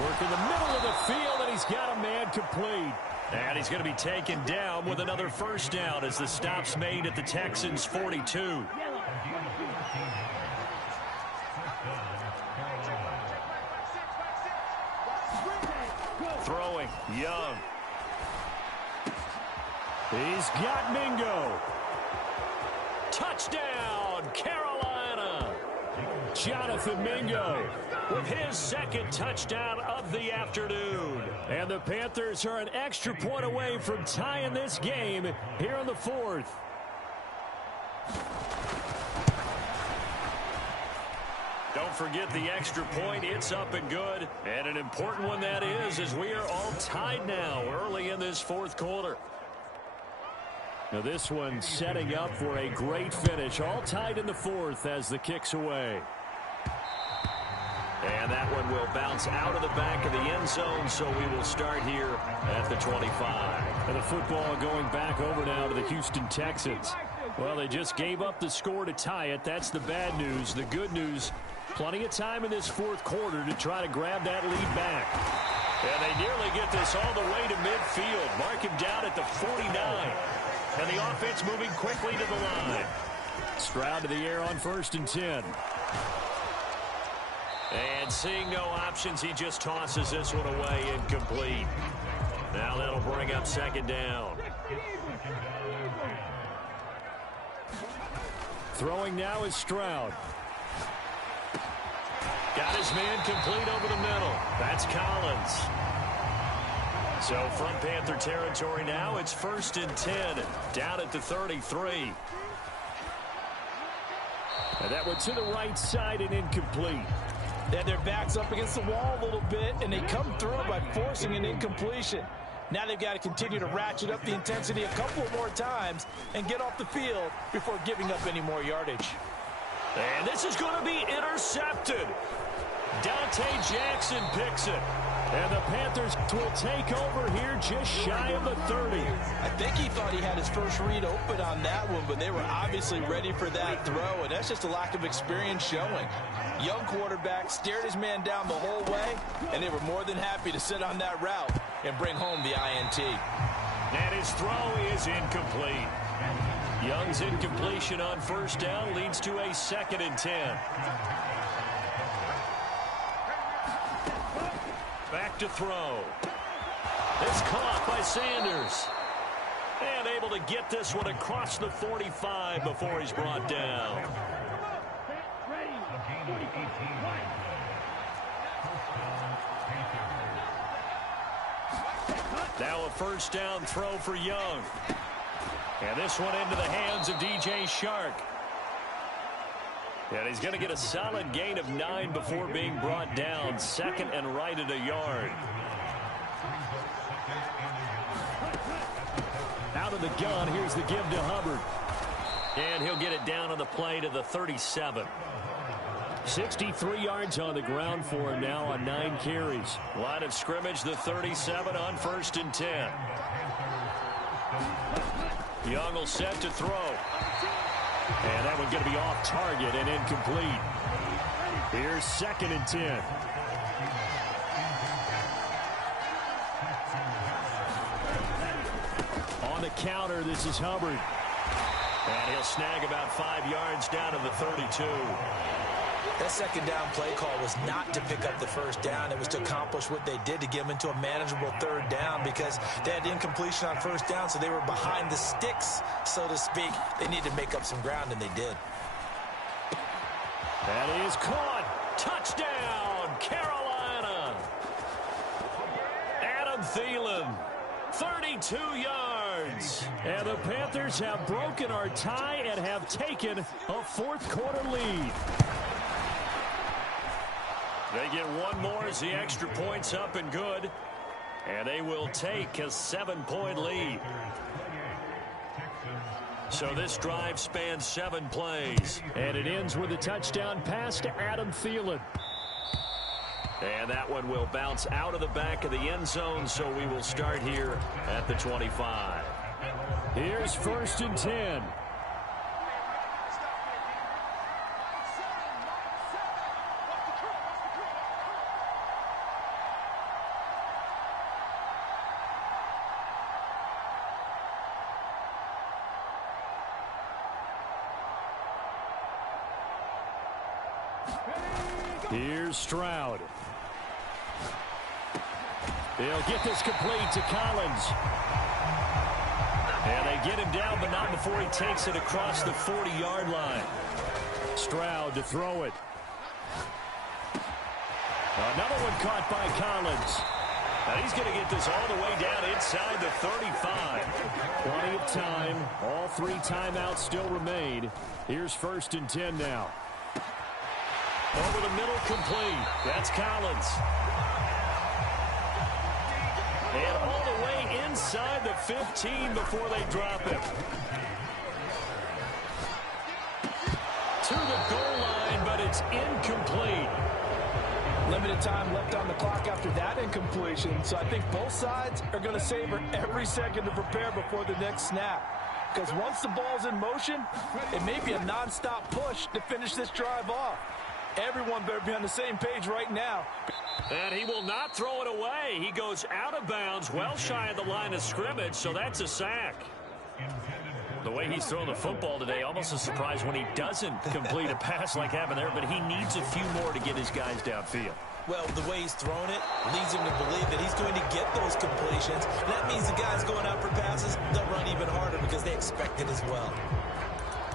Work in the middle of the field, and he's got a man complete. And he's going to be taken down with another first down as the stop's made at the Texans' 42. Throwing, Young. He's got Mingo. Touchdown, Carolina. Jonathan Mingo with his 2nd touchdown of the afternoon. And the Panthers are an extra point away from tying this game here in the 4th. Don't forget the extra point. It's up and good. And an important one that is, as we are all tied now early in this fourth quarter. Now this one setting up for a great finish. All tied in the fourth as the kick's away. And that one will bounce out of the back of the end zone, so we will start here at the 25. And the football going back over now to the Houston Texans. Well, they just gave up the score to tie it. That's the bad news. The good news, plenty of time in this fourth quarter to try to grab that lead back. And they nearly get this all the way to midfield. Mark him down at the 49. And the offense moving quickly to the line. Stroud to the air on 1st and 10. And seeing no options, he just tosses this one away, incomplete. Now that'll bring up 2nd down. Throwing now is Stroud. Got his man complete over the middle. That's Collins. So from Panther territory now, it's 1st and 10, down at the 33. And that one to the right side and incomplete. They had their backs up against the wall a little bit, and they come through by forcing an incompletion. Now they've got to continue to ratchet up the intensity a couple more times and get off the field before giving up any more yardage. And this is going to be intercepted. Dante Jackson picks it. And the Panthers will take over here just shy of the 30. I think he thought he had his first read open on that one, but they were obviously ready for that throw, and that's just a lack of experience showing. Young quarterback stared his man down the whole way, and they were more than happy to sit on that route and bring home the INT. And his throw is incomplete. Young's incompletion on 1st down leads to a 2nd and 10. Back to throw. It's caught by Sanders. And able to get this one across the 45 before he's brought down. Now a 1st down throw for Young. And this one into the hands of DJ Shark. And he's going to get a solid gain of 9 before being brought down. 2nd and right at a yard. Out of the gun, here's the give to Hubbard. And he'll get it down on the play to the 37. 63 yards on the ground for him now on 9 carries. Line of scrimmage, the 37 on 1st and 10. Young will set to throw. And that one's going to be off target and incomplete. Here's 2nd and 10. On the counter, this is Hubbard. And he'll snag about 5 yards down to the 32. That 2nd down play call was not to pick up the 1st down. It was to accomplish what they did, to get them into a manageable 3rd down, because they had incompletion on 1st down, so they were behind the sticks, so to speak. They needed to make up some ground, and they did. That is caught. Touchdown, Carolina. Adam Thielen, 32 yards. And the Panthers have broken our tie and have taken a 4th quarter lead. They get one more as the extra point's up and good. And they will take a 7-point lead. So this drive spans 7 plays. And it ends with a touchdown pass to Adam Thielen. And that one will bounce out of the back of the end zone, so we will start here at the 25. Here's 1st and 10. Here's Stroud. They'll get this complete to Collins. And they get him down, but not before he takes it across the 40-yard line. Stroud to throw it. Another one caught by Collins. Now he's going to get this all the way down inside the 35. Plenty of time. All 3 timeouts still remain. Here's 1st and 10 now. Over the middle, complete. That's Collins. And all the way inside the 15 before they drop him. To the goal line, but it's incomplete. Limited time left on the clock after that incompletion, so I think both sides are going to savor every second to prepare before the next snap. Because once the ball's in motion, it may be a nonstop push to finish this drive off. Everyone better be on the same page right now. And he will not throw it away. He goes out of bounds, well shy of the line of scrimmage, so that's a sack. The way he's throwing the football today, almost a surprise when he doesn't complete a pass like happened there, but he needs a few more to get his guys downfield. Well, the way he's thrown it leads him to believe that he's going to get those completions. And that means the guys going out for passes, they'll run even harder because they expect it as well.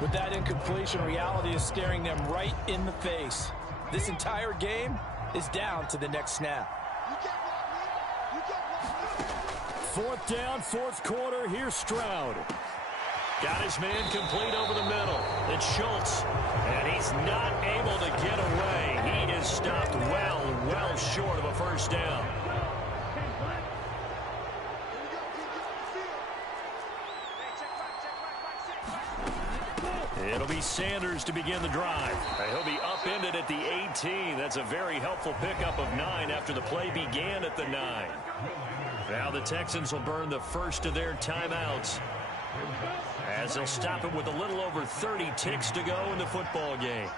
With that incompletion, reality is staring them right in the face. This entire game is down to the next snap. Fourth down, fourth quarter. Here's Stroud. Got his man complete over the middle. It's Schultz, and he's not able to get away. He is stopped well short of a first down. It'll be Sanders to begin the drive. He'll be upended at the 18. That's a very helpful pickup of 9 after the play began at the 9. Now the Texans will burn the first of their timeouts, as they'll stop it with a little over 30 ticks to go in the football game.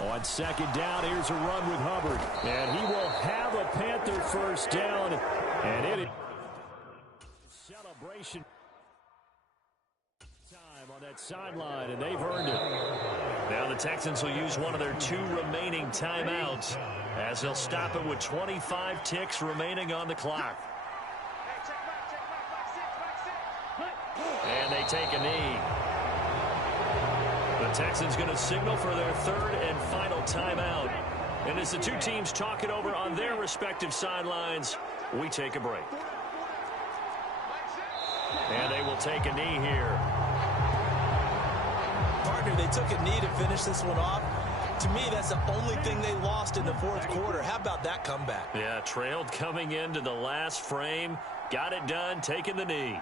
On second down, here's a run with Hubbard. And he will have a Panther first down. And it is celebration time on that sideline, and they've earned it. Now the Texans will use one of their 2 remaining timeouts, as they'll stop it with 25 ticks remaining on the clock. And they take a knee. The Texans going to signal for their 3rd and final timeout. And as the 2 teams talk it over on their respective sidelines, we take a break. And they will take a knee here. Partner, they took a knee to finish this one off. To me, that's the only thing they lost in the fourth quarter. How about that comeback? Yeah, trailed coming into the last frame. Got it done, taking the knee.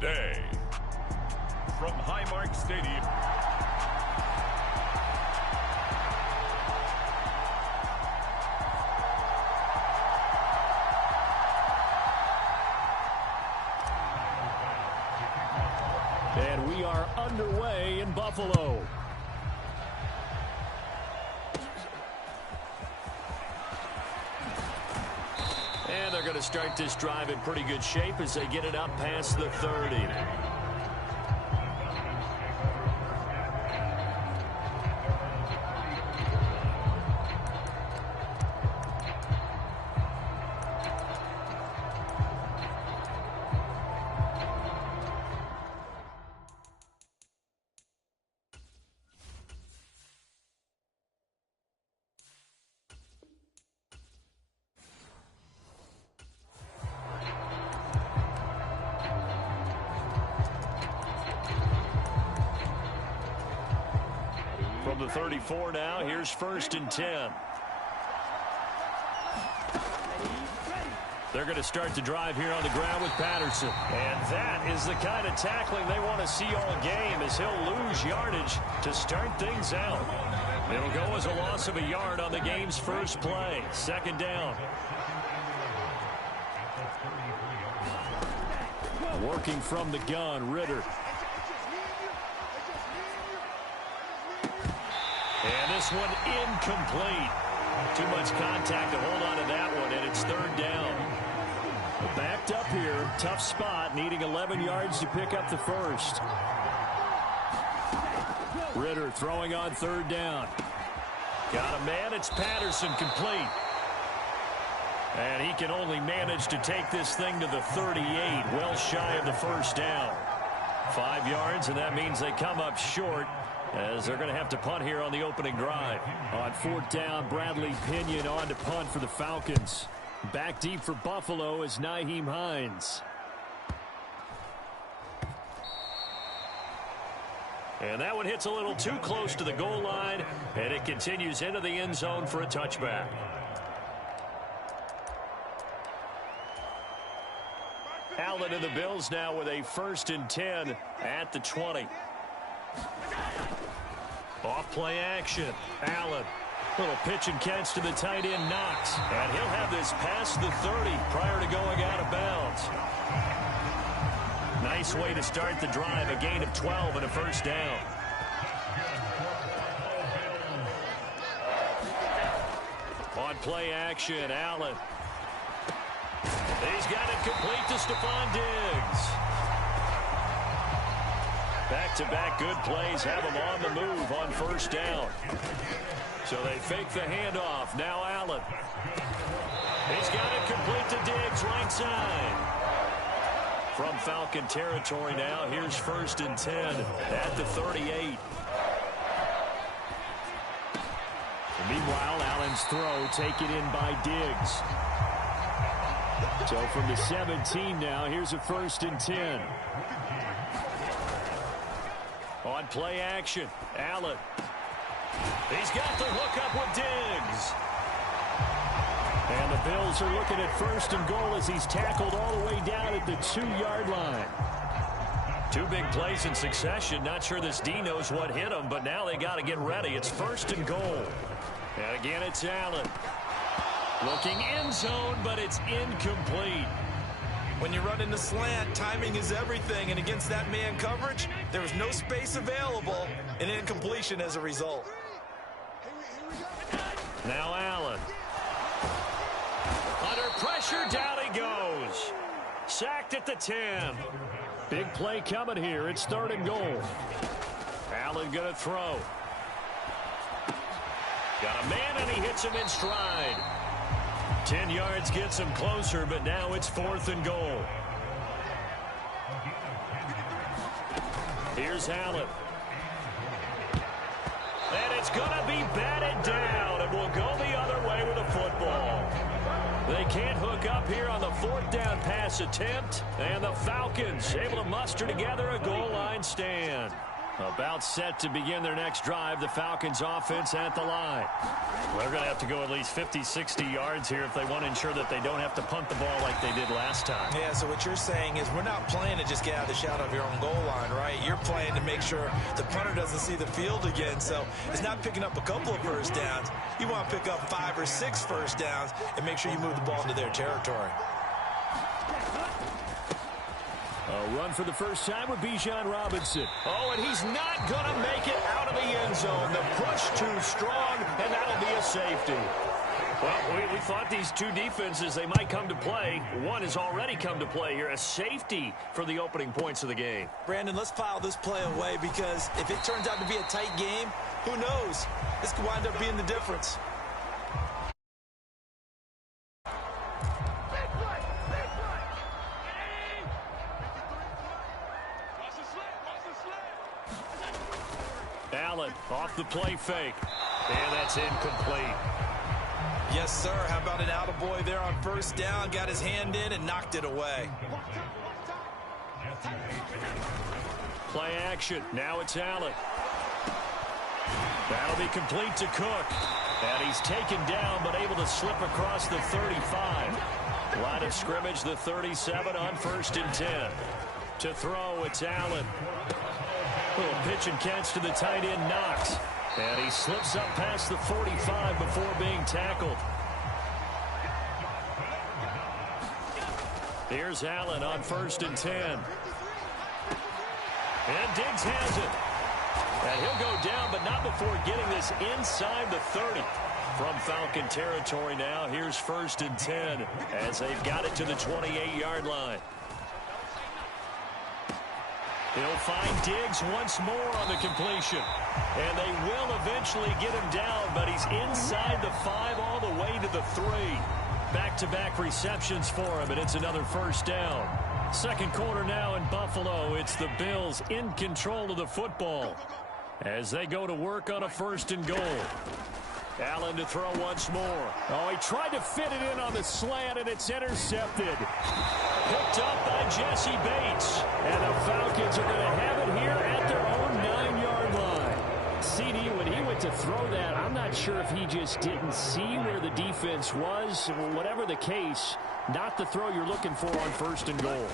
day. From Highmark Stadium. And we are underway in Buffalo. And they're going to start this drive in pretty good shape as they get it up past the 30. From the 34 now, here's 1st and 10. They're going to start the drive here on the ground with Patterson. And that is the kind of tackling they want to see all game, as he'll lose yardage to start things out. It'll go as a loss of a yard on the game's first play. 2nd down. Working from the gun, Ritter. And this one incomplete. Too much contact to hold on to that one, and it's 3rd down. Backed up here, tough spot, needing 11 yards to pick up the first. Ritter throwing on 3rd down. Got a man, it's Patterson, complete. And he can only manage to take this thing to the 38, well shy of the 1st down. 5 yards, and that means they come up short, as they're going to have to punt here on the opening drive. On 4th down, Bradley Pinion on to punt for the Falcons. Back deep for Buffalo is Nyheim Hines. And that one hits a little too close to the goal line, and it continues into the end zone for a touchback. Allen and the Bills now with a 1st and 10 at the 20. Off play action. Allen. Little pitch and catch to the tight end, Knox. And he'll have this past the 30 prior to going out of bounds. Nice way to start the drive. A gain of 12 and a 1st down. On play action, Allen. He's got it complete to Stephon Diggs. Back-to-back good plays have him on the move on 1st down. So they fake the handoff. Now Allen. He's got it complete to Diggs, right side. From Falcon territory now, here's 1st and 10 at the 38. Meanwhile, Allen's throw taken in by Diggs. So from the 17 now, here's a 1st and 10. On play action, Allen. He's got the hook up with Diggs. And the Bills are looking at 1st and goal as he's tackled all the way down at the 2-yard line. 2 big plays in succession. Not sure this D knows what hit him, but now they got to get ready. It's 1st and goal. And again, it's Allen. Looking end zone, but it's incomplete. When you run in the slant, timing is everything, and against that man coverage, there was no space available, and incompletion as a result. Now Allen. Under pressure, down he goes. Sacked at the 10. Big play coming here. It's 3rd and goal. Allen going to throw. Got a man, and he hits him in stride. 10 yards gets him closer, but now it's 4th and goal. Here's Allen. And it's going to be batted down, and will go the other way with a football. They can't hook up here on the 4th down pass attempt, and the Falcons able to muster together a goal line stand. About set to begin their next drive, the Falcons offense at the line. They're going to have to go at least 50, 60 yards here if they want to ensure that they don't have to punt the ball like they did last time. Yeah, so what you're saying is we're not playing to just get out of the shadow of your own goal line, right? You're playing to make sure the punter doesn't see the field again. So it's not picking up a couple of first downs. You want to pick up 5 or 6 first downs and make sure you move the ball into their territory. A run for the first time with Bijan Robinson. Oh, and he's not going to make it out of the end zone. The push too strong, and that'll be a safety. Well, we thought these two defenses, they might come to play. One has already come to play here. A safety for the opening points of the game. Brandon, let's file this play away because if it turns out to be a tight game, who knows? This could wind up being the difference. Allen off the play fake. And that's incomplete. Yes, sir. How about an attaboy there on first down? Got his hand in and knocked it away. Play action. Now it's Allen. That'll be complete to Cook. And he's taken down but able to slip across the 35. Line of scrimmage, the 37 on 1st and 10. To throw, it's Allen. Little pitch and catch to the tight end, Knox. And he slips up past the 45 before being tackled. Here's Allen on 1st and 10. And Diggs has it. And he'll go down, but not before getting this inside the 30. From Falcon territory now, here's 1st and 10 as they've got it to the 28-yard line. He'll find Diggs once more on the completion. And they will eventually get him down, but he's inside the 5 all the way to the 3. Back-to-back receptions for him, and it's another first down. Second quarter now in Buffalo. It's the Bills in control of the football as they go to work on a 1st and goal. Allen to throw once more. Oh, he tried to fit it in on the slant, and it's intercepted. Picked up by Jesse Bates. And the Falcons are going to have it here at their own 9-yard line. CD, when he went to throw that, I'm not sure if he just didn't see where the defense was. Whatever the case, not the throw you're looking for on 1st and goal.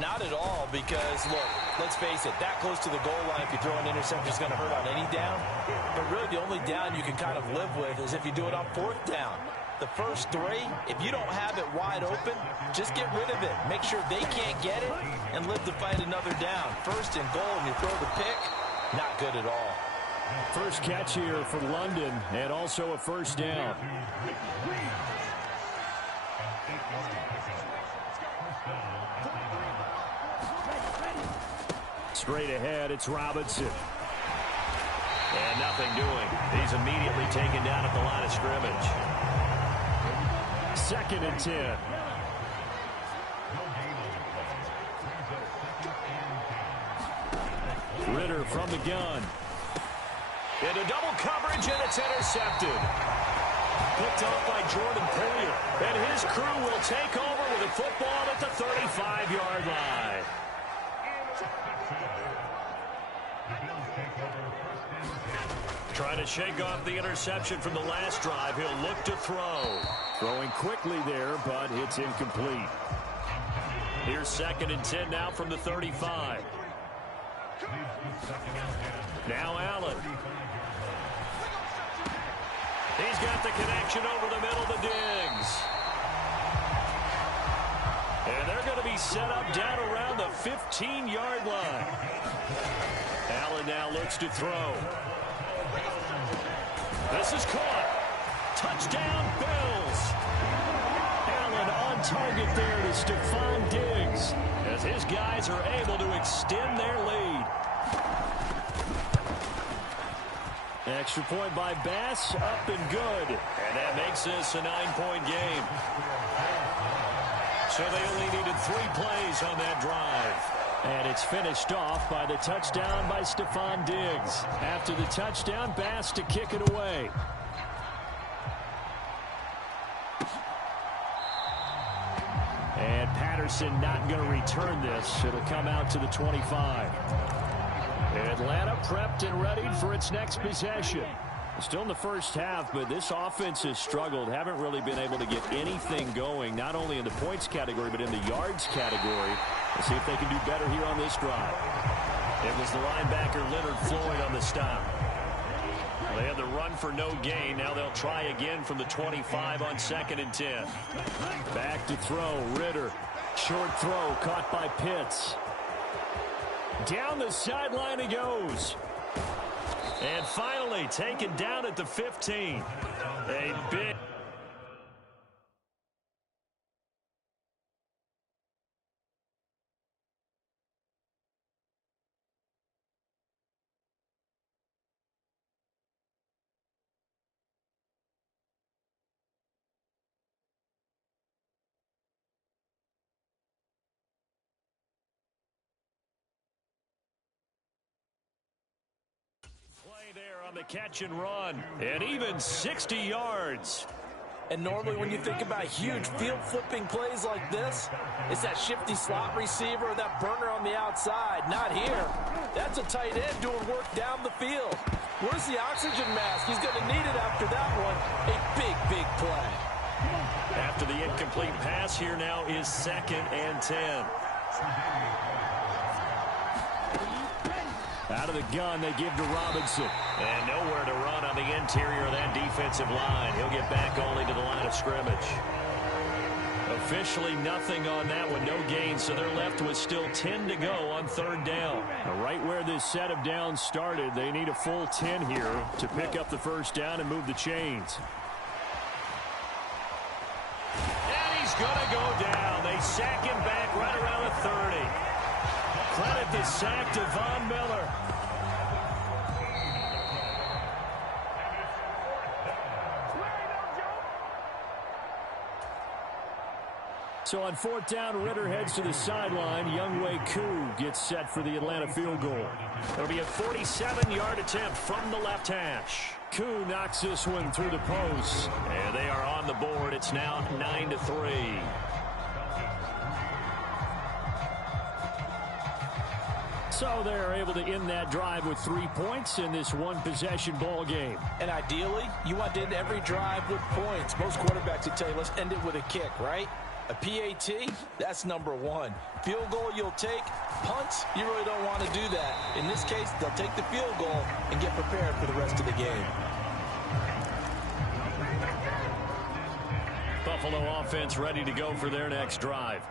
Not at all, because, look, let's face it, that close to the goal line, if you throw an interception, is going to hurt on any down. But really, the only down you can kind of live with is if you do it on 4th down. The first 3, if you don't have it wide open, just get rid of it. Make sure they can't get it and live to fight another down. 1st and goal, and you throw the pick, not good at all. First catch here for London, and also a first down. Straight ahead, it's Robinson. And nothing doing. He's immediately taken down at the line of scrimmage. 2nd and 10. Ritter from the gun. Into double coverage, and it's intercepted. Picked off by Jordan Poyer. And his crew will take over with a football at the 35-yard line. Trying to shake off the interception from the last drive. He'll look to throw. Throwing quickly there, but it's incomplete. Here's 2nd and 10 now from the 35. Now Allen. He's got the connection over the middle to Diggs. And they're going to be set up down around the 15-yard line. Allen now looks to throw. This is caught. Touchdown, Bills. Allen on target there to Stephon Diggs as his guys are able to extend their lead. Extra point by Bass, up and good. And that makes this a 9-point game. So they only needed 3 plays on that drive. And it's finished off by the touchdown by Stephon Diggs. After the touchdown, Bass to kick it away. And Patterson not going to return this. It'll come out to the 25. Atlanta prepped and ready for its next possession. Still in the first half, but this offense has struggled. Haven't really been able to get anything going, not only in the points category, but in the yards category. Let's see if they can do better here on this drive. It was the linebacker Leonard Floyd on the stop. They had the run for no gain. Now they'll try again from the 25 on 2nd and 10. Back to throw. Ritter. Short throw caught by Pitts. Down the sideline he goes. And finally taken down at the 15. A big... there on the catch and run, and even 60 yards. And normally when you think about huge field flipping plays like this, it's that shifty slot receiver or that burner on the outside. Not here. That's a tight end doing work down the field. Where's the oxygen mask? He's going to need it after that one. A big, big play. After the incomplete pass, here now is 2nd and 10. Out of the gun, they give to Robinson. And nowhere to run on the interior of that defensive line. He'll get back only to the line of scrimmage. Officially nothing on that one, no gain, so they're left with still 10 to go on 3rd down. Now, right where this set of downs started, they need a full 10 here to pick up the first down and move the chains. And he's going to go down. They sack him back right around the 30. Credit the sack to Von Miller. So on 4th down, Ritter heads to the sideline. Younghoe Koo gets set for the Atlanta field goal. It'll be a 47-yard attempt from the left hash. Koo knocks this one through the post. And they are on the board. It's now 9-3. So they're able to end that drive with 3 points in this one-possession ball game. And ideally, you want to end every drive with points. Most quarterbacks would tell you, let's end it with a kick, right? A PAT, that's number 1. Field goal you'll take. Punts, you really don't want to do that. In this case, they'll take the field goal and get prepared for the rest of the game. Buffalo offense ready to go for their next drive.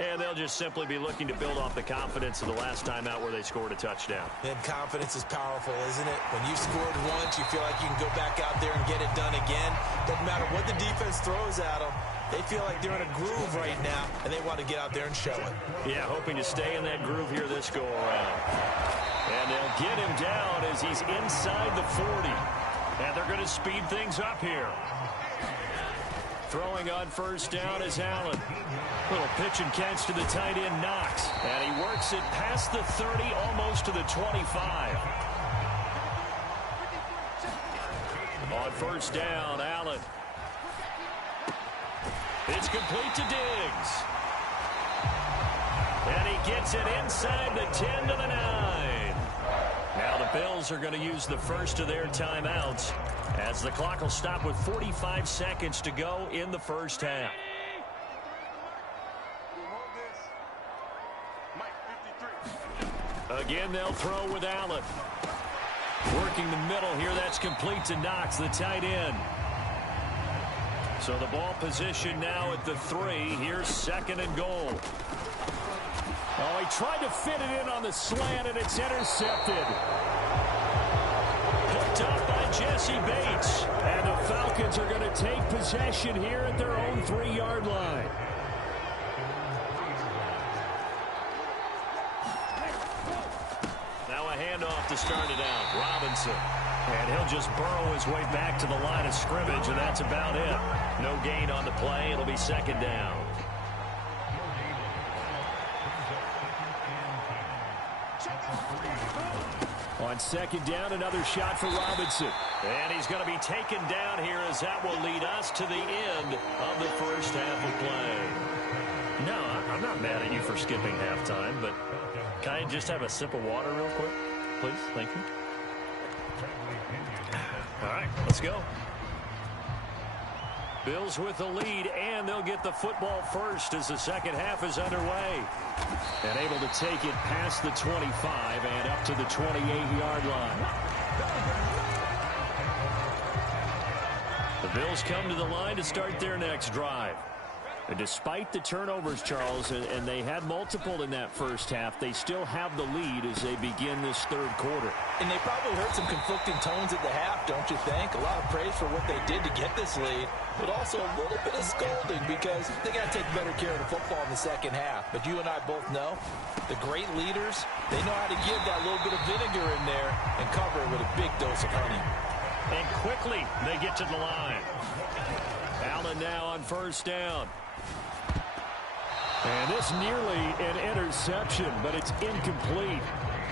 And they'll just simply be looking to build off the confidence of the last time out where they scored a touchdown. And confidence is powerful, isn't it? When you scored once, you feel like you can go back out there and get it done again. Doesn't matter what the defense throws at them. They feel like they're in a groove right now, and they want to get out there and show it. Yeah, hoping to stay in that groove here this go-around. And they'll get him down as he's inside the 40. And they're going to speed things up here. Throwing on 1st down is Allen. Little pitch and catch to the tight end, Knox. And he works it past the 30, almost to the 25. On 1st down, Allen. It's complete to Diggs. And he gets it inside the 10 to the 9. Now the Bills are going to use the first of their timeouts as the clock will stop with 45 seconds to go in the first half. Again, they'll throw with Allen. Working the middle here, that's complete to Knox, the tight end. So the ball position now at the 3. Here's 2nd and goal. Oh, he tried to fit it in on the slant, and it's intercepted. Picked up by Jesse Bates. And the Falcons are going to take possession here at their own 3-yard line. Now a handoff to start it out. Robinson. And he'll just burrow his way back to the line of scrimmage, and that's about it. No gain on the play. It'll be 2nd down. On 2nd down, another shot for Robinson. And he's going to be taken down here as that will lead us to the end of the first half of play. No, I'm I'm not mad at you for skipping halftime, but can I just have a sip of water real quick? Please, thank you. All right, let's go. Bills with the lead, and they'll get the football first as the second half is underway. And able to take it past the 25 and up to the 28-yard line. The Bills come to the line to start their next drive. And despite the turnovers, Charles, and they had multiple in that first half, they still have the lead as they begin this third quarter. And they probably heard some conflicting tones at the half, don't you think? A lot of praise for what they did to get this lead, but also a little bit of scolding because they got to take better care of the football in the second half. But you and I both know the great leaders, they know how to give that little bit of vinegar in there and cover it with a big dose of honey. And quickly they get to the line. Allen now on first down. And this nearly an interception, but it's incomplete.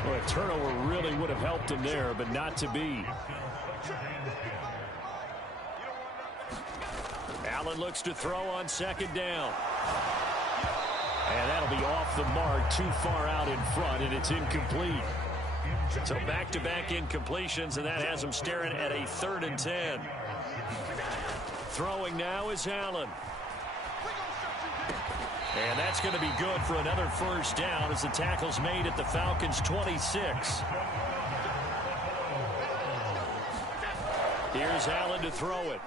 Well, a turnover really would have helped him there, but not to be. Allen looks to throw on second down. And that'll be off the mark, too far out in front, and it's incomplete. So back-to-back incompletions, and that has him staring at a 3rd and 10. Throwing now is Allen. And that's going to be good for another first down as the tackle's made at the Falcons' 26. Here's Allen to throw it.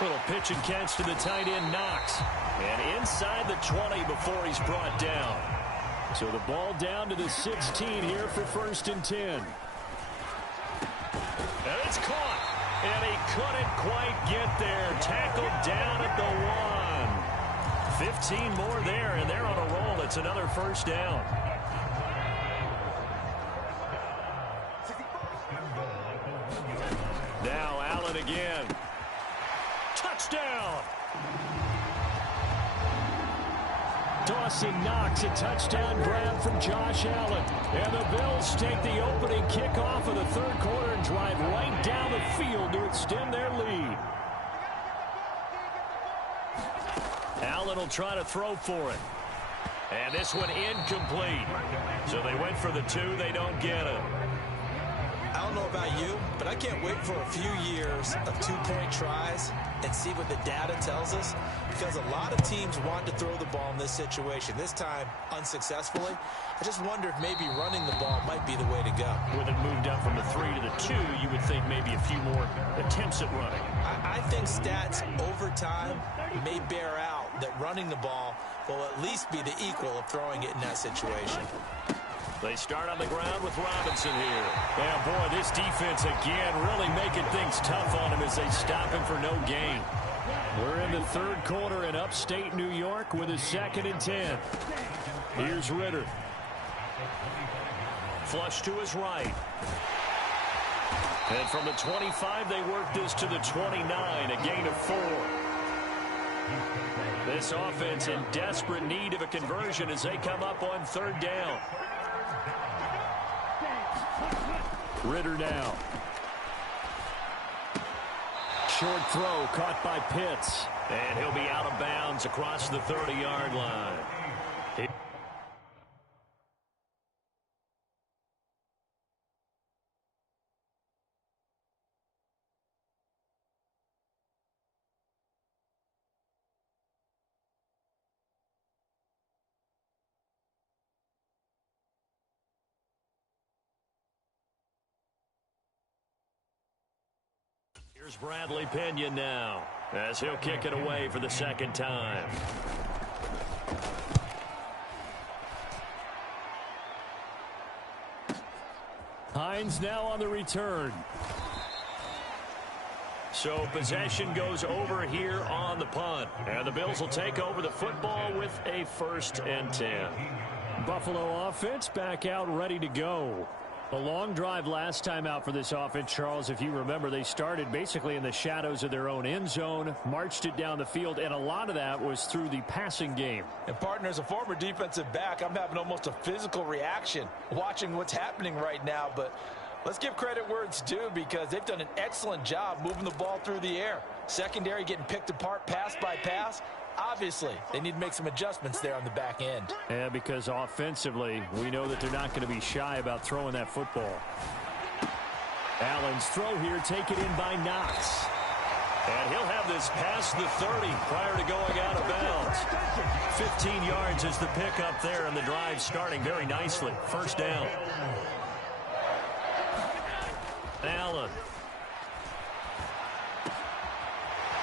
Little pitch and catch to the tight end, Knox. And inside the 20 before he's brought down. So the ball down to the 16 here for 1st and 10. And it's caught. And he couldn't quite get there. Tackled down at the 1. 15 more there, and they're on a roll. It's another first down. Now Allen again. Touchdown! Dawson Knox, a touchdown grab from Josh Allen. And the Bills take the opening kickoff of the third quarter and drive right down the field to extend their lead. Allen will try to throw for it. And this one incomplete. So they went for the 2. They don't get it. I don't know about you, but I can't wait for a few years of 2-point tries and see what the data tells us, because a lot of teams want to throw the ball in this situation. This time, unsuccessfully. I just wonder if maybe running the ball might be the way to go. With it moved up from the 3 to the 2, you would think maybe a few more attempts at running. I think stats over time may bear out that running the ball will at least be the equal of throwing it in that situation. They start on the ground with Robinson here. Yeah, boy, this defense again really making things tough on him as they stop him for no gain. We're in the third quarter in upstate New York with a 2nd and 10. Here's Ritter. Flush to his right. And from the 25, they work this to the 29, a gain of 4. This offense in desperate need of a conversion as they come up on 3rd down. Ritter now. Short throw caught by Pitts. And he'll be out of bounds across the 30-yard line. Here's Bradley Pinion now, as he'll kick it away for the 2nd time. Hines now on the return. So possession goes over here on the punt. And the Bills will take over the football with a 1st and 10. Buffalo offense back out ready to go. A long drive last time out for this offense, Charles. If you remember, they started basically in the shadows of their own end zone, marched it down the field, and a lot of that was through the passing game. And partner, as a former defensive back, I'm having almost a physical reaction watching what's happening right now. But let's give credit where it's due, because they've done an excellent job moving the ball through the air. Secondary getting picked apart pass by pass. Obviously, they need to make some adjustments there on the back end. Yeah, because offensively, we know that they're not going to be shy about throwing that football. Allen's throw here taken in by Knox. And he'll have this past the 30 prior to going out of bounds. 15 yards is the pickup there, and the drive starting very nicely. First down. Allen.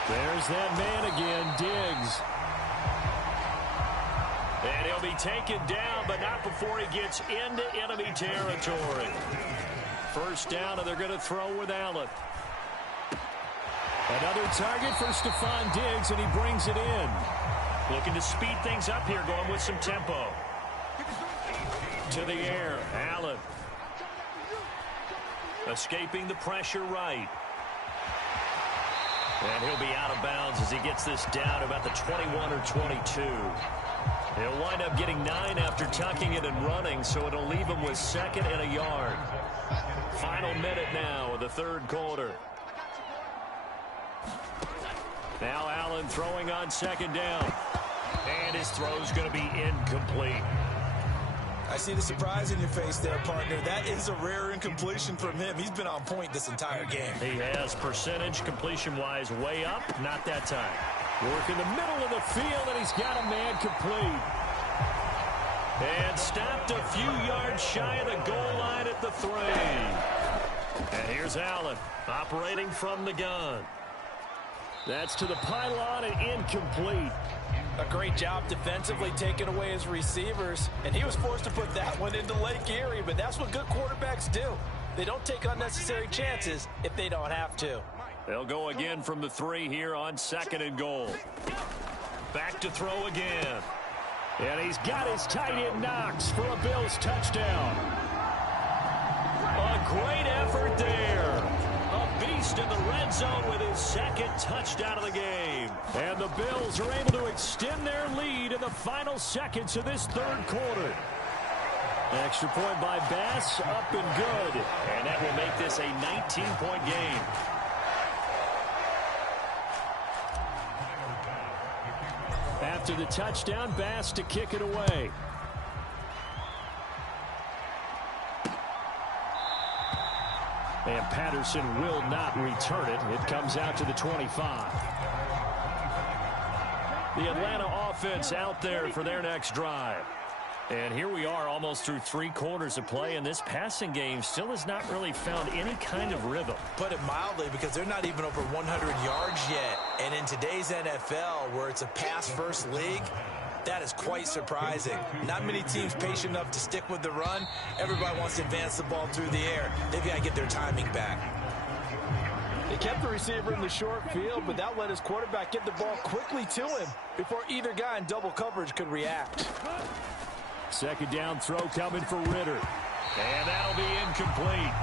There's that man again, Diggs. And he'll be taken down, but not before he gets into enemy territory. First down, and they're going to throw with Allen. Another target for Stephon Diggs, and he brings it in. Looking to speed things up here, going with some tempo. To the air, Allen. Escaping the pressure right. And he'll be out of bounds as he gets this down about the 21 or 22. He'll wind up getting 9 after tucking it and running, so it'll leave him with 2nd and a yard. Final minute now of the third quarter. Now Allen throwing on 2nd down. And his throw's going to be incomplete. I see the surprise in your face there, partner. That is a rare incompletion from him. He's been on point this entire game. He has percentage completion-wise way up. Not that time. Work in the middle of the field, and he's got a man complete. And stopped a few yards shy of the goal line at the 3. And here's Allen operating from the gun. That's to the pylon and incomplete. A great job defensively taking away his receivers, and he was forced to put that one into Lake Erie, but that's what good quarterbacks do. They don't take unnecessary chances if they don't have to. They'll go again from the 3 here on 2nd and goal. Back to throw again. And he's got his tight end Knox for a Bills touchdown. A great effort there. A beast in the red zone with his 2nd touchdown of the game. And the Bills are able to extend their lead in the final seconds of this third quarter. Extra point by Bass, up and good. And that will make this a 19-point game. After the touchdown, Bass to kick it away. And Patterson will not return it. It comes out to the 25. The Atlanta offense out there for their next drive. And here we are almost through 3 quarters of play, and this passing game still has not really found any kind of rhythm. Put it mildly, because they're not even over 100 yards yet. And in today's NFL, where it's a pass-first league, that is quite surprising. Not many teams patient enough to stick with the run. Everybody wants to advance the ball through the air. They've got to get their timing back. They kept the receiver in the short field, but that let his quarterback get the ball quickly to him before either guy in double coverage could react. 2nd down throw coming for Ritter. And that'll be incomplete.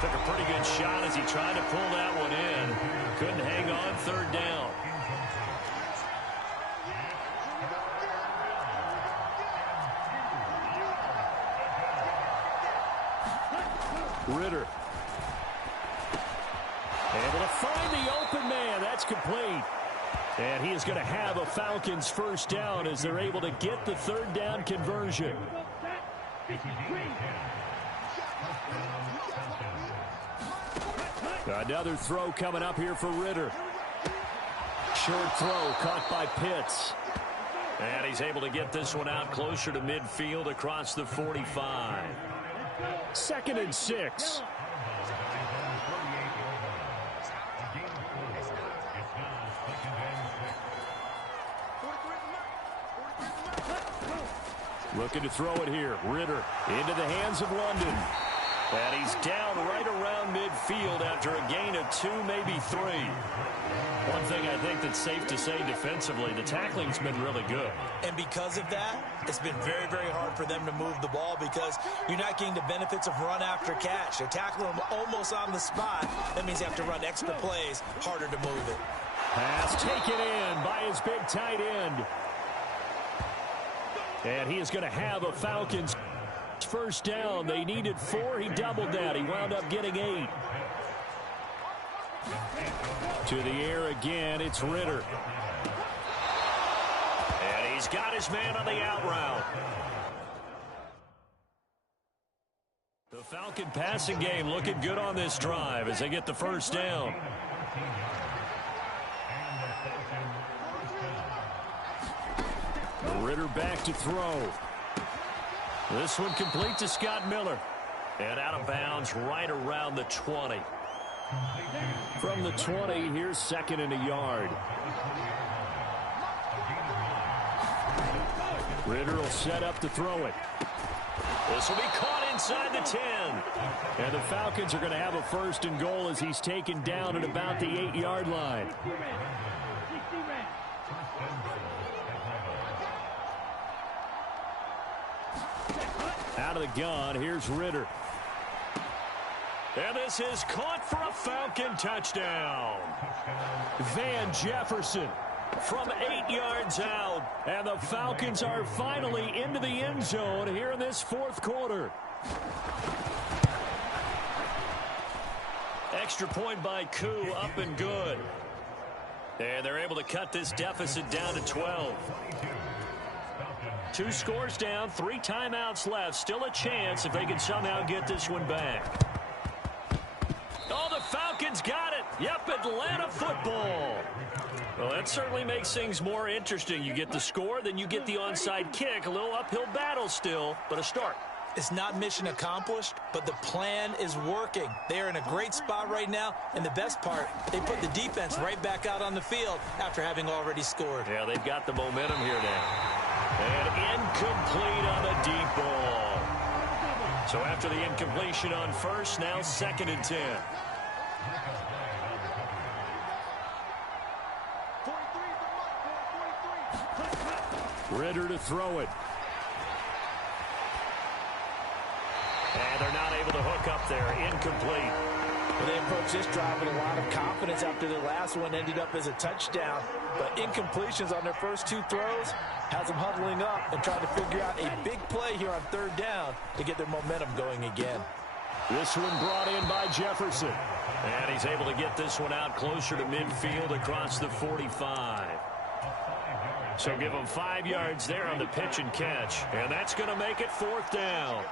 Took a pretty good shot as he tried to pull that one in. Couldn't hang on 3rd down. Ritter. Able to find the open man. That's complete. And he is going to have a Falcons first down as they're able to get the 3rd down conversion. Another throw coming up here for Ritter. Short throw caught by Pitts. And he's able to get this one out closer to midfield across the 45. 2nd and 6. Looking to throw it here. Ritter into the hands of London. And he's down right around midfield after a gain of 2, maybe 3. One thing I think that's safe to say defensively, the tackling's been really good. And because of that, it's been very, very hard for them to move the ball because you're not getting the benefits of run after catch. They're tackling them almost on the spot. That means you have to run extra plays, harder to move it. Pass taken in by his big tight end. And he is going to have a Falcons first down. They needed 4. He doubled that. He wound up getting 8. To the air again. It's Ritter. He's got his man on the out route. The Falcon passing game looking good on this drive as they get the first down. Ritter back to throw. This one complete to Scott Miller. And out of bounds right around the 20. From the 20, here's second and a yard. Ritter will set up to throw it. This will be caught inside the 10. And the Falcons are going to have a first and goal as he's taken down at about the 8-yard line. Out of the gun, here's Ritter. And this is caught for a Falcon touchdown. Van Jefferson from 8 yards out. And the Falcons are finally into the end zone here in this fourth quarter. Extra point by Koo, up and good. And they're able to cut this deficit down to 12. 2 scores down, 3 timeouts left. Still a chance if they can somehow get this one back. Oh, the Falcons got it. Yep, Atlanta football. Well, that certainly makes things more interesting. You get the score, then you get the onside kick. A little uphill battle still, but a start. It's not mission accomplished, but the plan is working. They are in a great spot right now, and the best part, they put the defense right back out on the field after having already scored. Yeah, they've got the momentum here now. And incomplete on the deep ball. So after the incompletion on first, now 2nd and 10. Ritter to throw it. And they're not able to hook up there. Incomplete. Well, they approached this drive with a lot of confidence after their last one ended up as a touchdown. But incompletions on their first 2 throws has them huddling up and trying to figure out a big play here on 3rd down to get their momentum going again. This one brought in by Jefferson. And he's able to get this one out closer to midfield across the 45. So give him 5 yards there on the pitch and catch. And that's going to make it 4th down.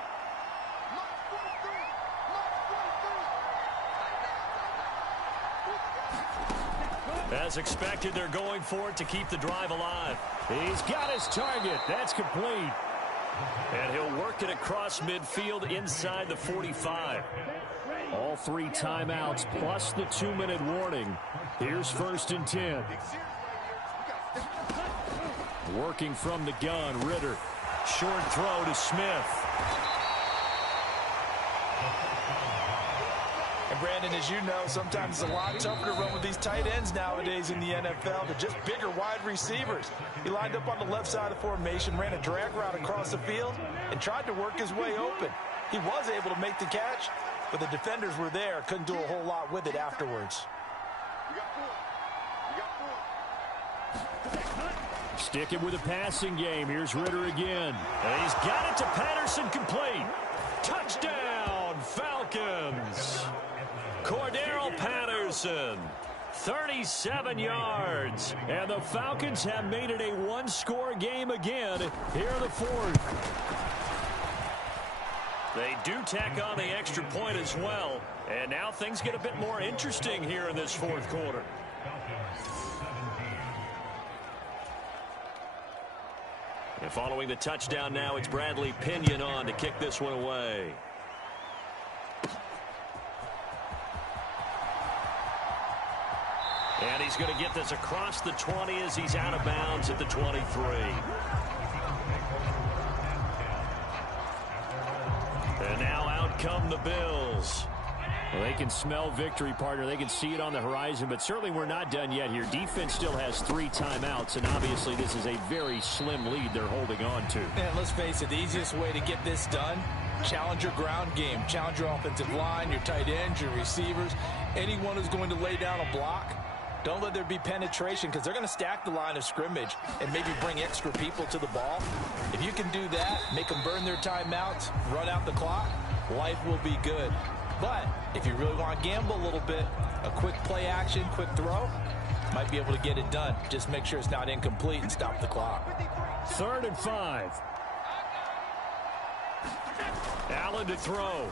As expected, they're going for it to keep the drive alive. He's got his target. That's complete. And he'll work it across midfield inside the 45. All 3 timeouts plus the 2-minute warning. Here's 1st and 10. Working from the gun, Ritter. Short throw to Smith. And Brandon, as you know, sometimes it's a lot tougher to run with these tight ends nowadays in the NFL. They're just bigger wide receivers. He lined up on the left side of the formation, ran a drag route across the field, and tried to work his way open. He was able to make the catch, but the defenders were there. Couldn't do a whole lot with it afterwards. Sticking with a passing game. Here's Ritter again. And he's got it to Patterson, complete. Touchdown, Falcons. Cordero Patterson, 37 yards. And the Falcons have made it a 1-score game again here in the 4th. They do tack on the extra point as well. And now things get a bit more interesting here in this 4th quarter. And following the touchdown now, it's Bradley Pinion on to kick this one away. And he's going to get this across the 20 as he's out of bounds at the 23. And now out come the Bills. Well, they can smell victory, partner. They can see it on the horizon, but certainly we're not done yet here. Defense still has 3 timeouts, and obviously this is a very slim lead they're holding on to. And let's face it, the easiest way to get this done, challenge your ground game. Challenge your offensive line, your tight ends, your receivers, anyone who's going to lay down a block. Don't let there be penetration because they're going to stack the line of scrimmage and maybe bring extra people to the ball. If you can do that, make them burn their timeouts, run out the clock, life will be good. But if you really want to gamble a little bit, a quick play action, quick throw, might be able to get it done. Just make sure it's not incomplete and stop the clock. 3rd and 5. Allen to throw.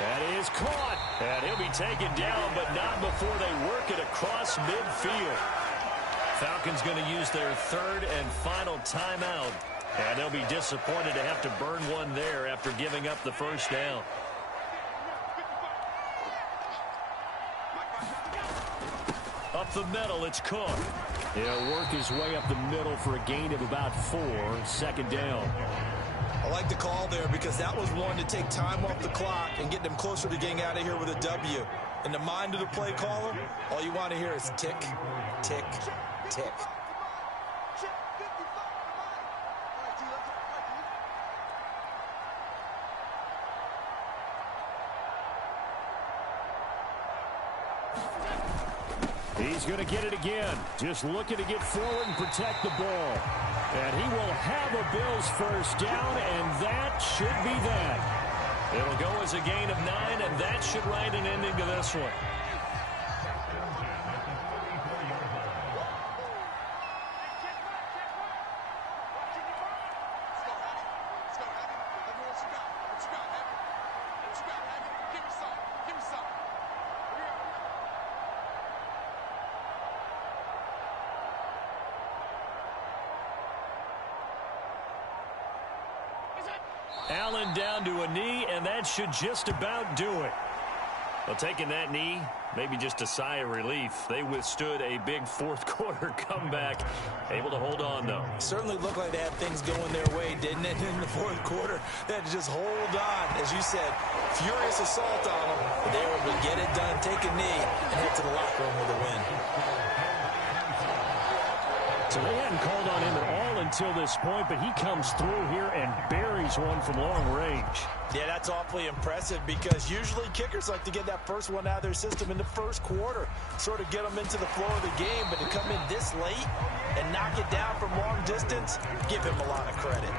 That is caught. And he'll be taken down, but not before they work it across midfield. Falcons going to use their 3rd and final timeout. And they'll be disappointed to have to burn one there after giving up the first down. Up the middle, it's Cook. He'll work his way up the middle for a gain of about 4. 2nd down. I like the call there because that was one to take time off the clock and get them closer to getting out of here with a W. In the mind of the play caller, all you want to hear is tick, tick, tick. He's going to get it again. Just looking to get forward and protect the ball. And he will have a Bills first down, and that should be that. It'll go as a gain of 9, and that should write an ending to this one. Allen down to a knee, and that should just about do it. Well, taking that knee, maybe just a sigh of relief. They withstood a big fourth-quarter comeback. Able to hold on, though. Certainly looked like they had things going their way, didn't it, in the fourth quarter? They had to just hold on. As you said, furious assault on them. But they were able to get it done, take a knee, and head to the locker room with a win. So they hadn't called on him at all until this point, but he comes through here and buries one from long range. Yeah, that's awfully impressive because usually kickers like to get that first one out of their system in the first quarter, sort of get them into the flow of the game, but to come in this late and knock it down from long distance, give him a lot of credit.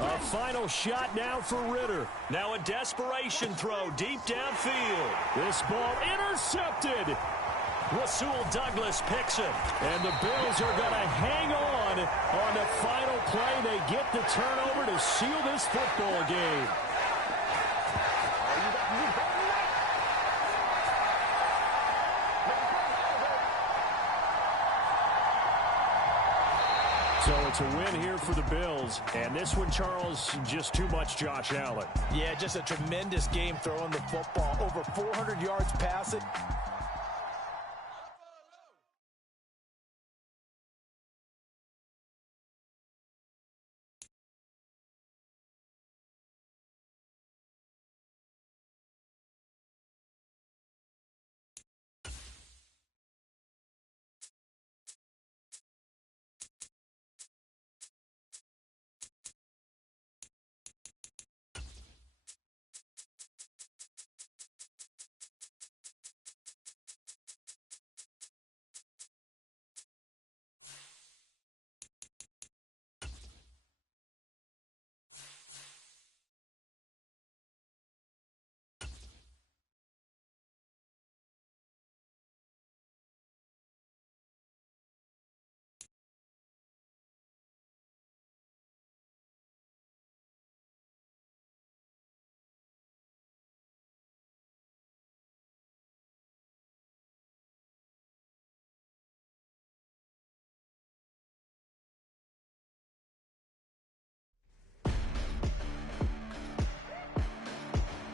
A final shot now for Ritter. Now a desperation throw deep downfield. This ball intercepted. Rasul Douglas picks it. And the Bills are going to hang on the final play. They get the turnover to seal this football game. So it's a win here for the Bills. And this one, Charles, just too much Josh Allen. Yeah, just a tremendous game throwing the football. Over 400 yards passing.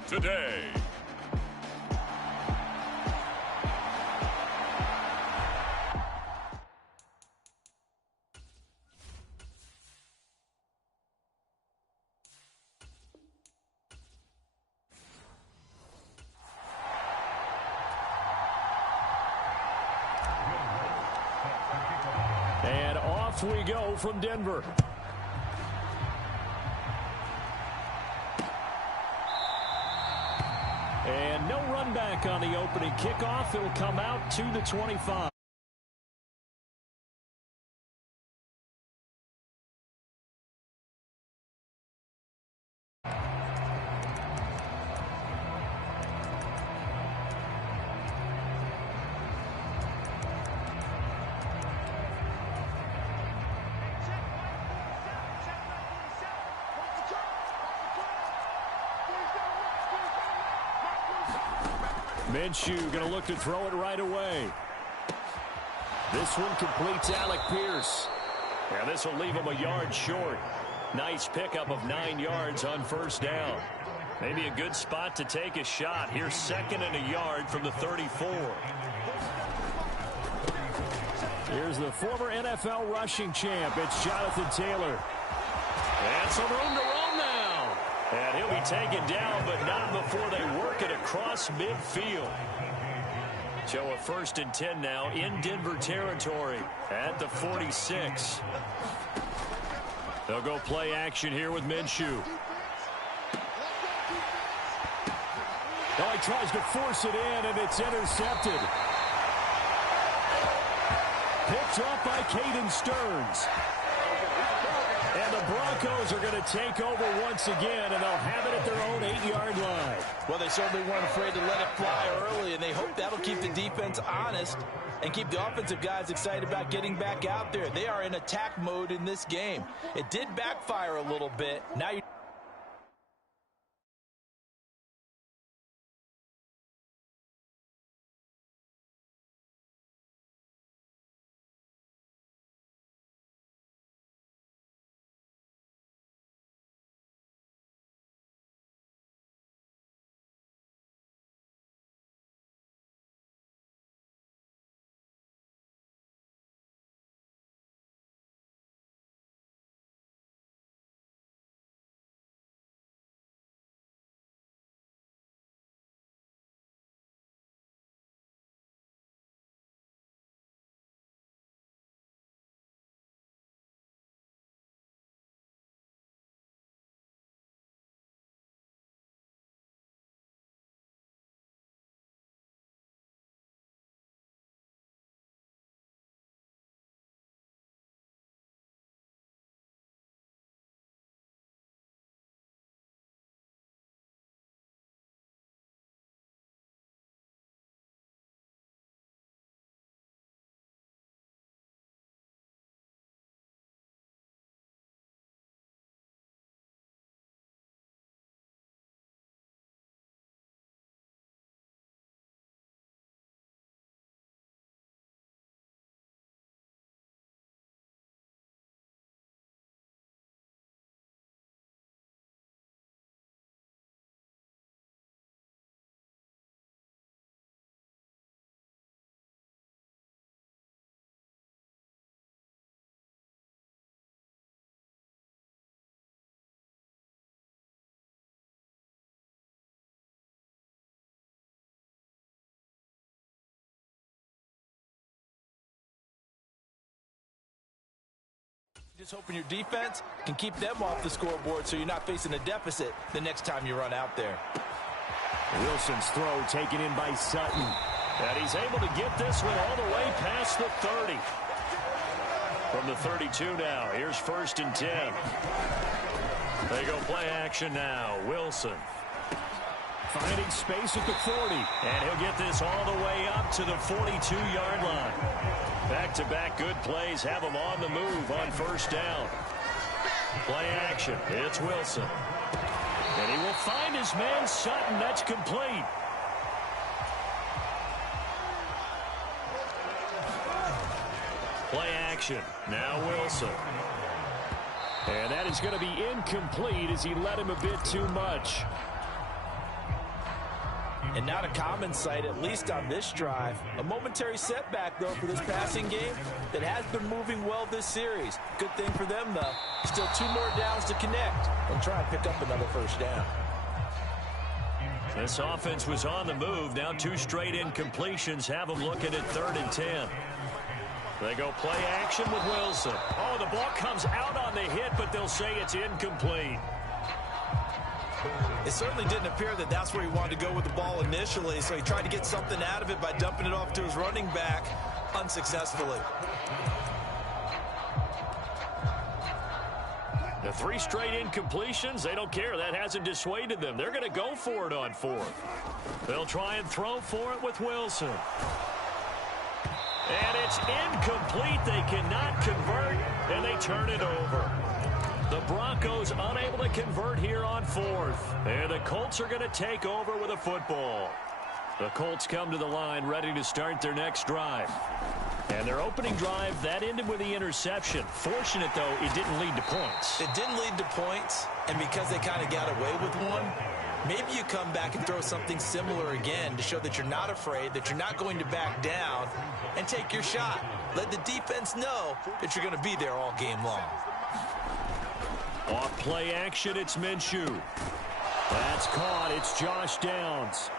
Today. And off we go from Denver. And no run back on the opening kickoff. It'll come out to the 25. Minshew going to look to throw it right away. This one completes Alec Pierce. And this will leave him a yard short. Nice pickup of 9 yards on first down. Maybe a good spot to take a shot. Here's 2nd and a yard from the 34. Here's the former NFL rushing champ. It's Jonathan Taylor. And some room to roam now. And he'll be taken down, but not before they work it across midfield. So a 1st and 10 now in Denver territory at the 46. They'll go play action here with Minshew. Oh, he tries to force it in, and it's intercepted. Picked up by Caden Stearns. And the Broncos are going to take over once again, and they'll have it at their own 8-yard line. Well, they certainly weren't afraid to let it fly early, and they hope that'll keep the defense honest and keep the offensive guys excited about getting back out there. They are in attack mode in this game. It did backfire a little bit. Now you just hoping your defense can keep them off the scoreboard so you're not facing a deficit the next time you run out there. Wilson's throw taken in by Sutton. And he's able to get this one all the way past the 30. From the 32 now, here's 1st and 10. They go play action now. Wilson finding space at the 40. And he'll get this all the way up to the 42-yard line. Back-to-back good plays have him on the move on first down. Play action. It's Wilson. And he will find his man Sutton. That's complete. Play action. Now Wilson. And that is going to be incomplete as he led him a bit too much. And not a common sight, at least on this drive. A momentary setback, though, for this passing game that has been moving well this series. Good thing for them, though. Still 2 more downs to connect and try and pick up another first down. This offense was on the move. Now 2 straight incompletions have them looking at 3rd and 10. They go play action with Wilson. Oh, the ball comes out on the hit, but they'll say it's incomplete. It certainly didn't appear that that's where he wanted to go with the ball initially, so he tried to get something out of it by dumping it off to his running back unsuccessfully. The 3 straight incompletions, they don't care. That hasn't dissuaded them. They're going to go for it on 4th. They'll try and throw for it with Wilson. And it's incomplete. They cannot convert, and they turn it over. The Broncos unable to convert here on 4th. And the Colts are going to take over with a football. The Colts come to the line ready to start their next drive. And their opening drive, that ended with the interception. Fortunate, though, it didn't lead to points. It didn't lead to points, and because they kind of got away with one, maybe you come back and throw something similar again to show that you're not afraid, that you're not going to back down, and take your shot. Let the defense know that you're going to be there all game long. Off play action, it's Minshew. That's caught. It's Josh Downs.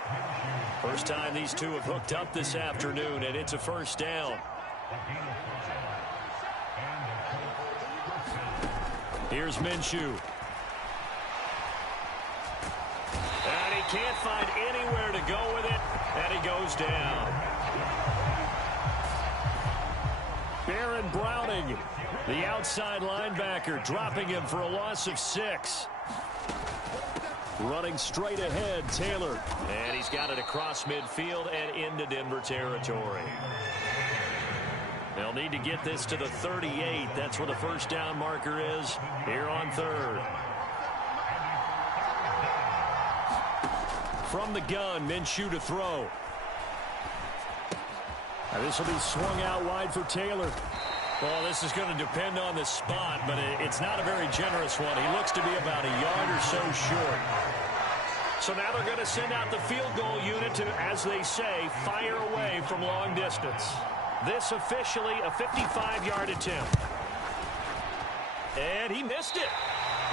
First time these two have hooked up this afternoon, and it's a first down. Here's Minshew. And he can't find anywhere to go with it, and he goes down. Baron Browning, the outside linebacker, dropping him for a loss of 6. Running straight ahead, Taylor. And he's got it across midfield and into Denver territory. They'll need to get this to the 38. That's where the first down marker is here on third. From the gun, Minshew to throw. Now this will be swung out wide for Taylor. Well, this is going to depend on the spot, but it's not a very generous one. He looks to be about a yard or so short. So now they're going to send out the field goal unit to, as they say, fire away from long distance. This officially a 55-yard attempt. And he missed it.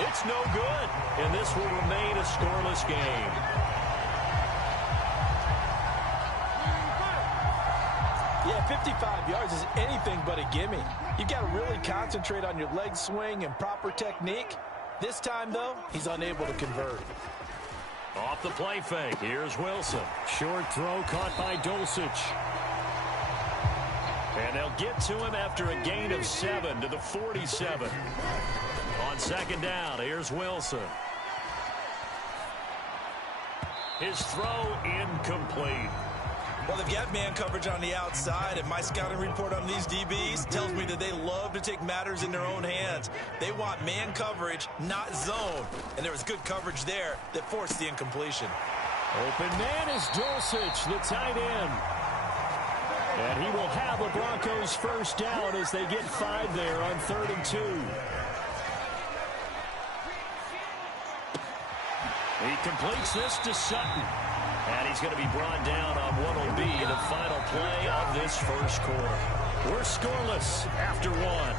It's no good. And this will remain a scoreless game. Yeah, 55 yards is anything but a gimme. You've got to really concentrate on your leg swing and proper technique. This time, though, he's unable to convert. Off the play fake, here's Wilson. Short throw caught by Dulcich. And they'll get to him after a gain of 7 to the 47. On second down, here's Wilson. His throw incomplete. Well, they've got man coverage on the outside, and my scouting report on these DBs tells me that they love to take matters in their own hands. They want man coverage, not zone. And there was good coverage there that forced the incompletion. Open man is Dulcich, the tight end. And he will have the Broncos first down as they get 5 there on 3rd and 2. He completes this to Sutton. And he's going to be brought down on what will be the final play of this first quarter. We're scoreless after 1.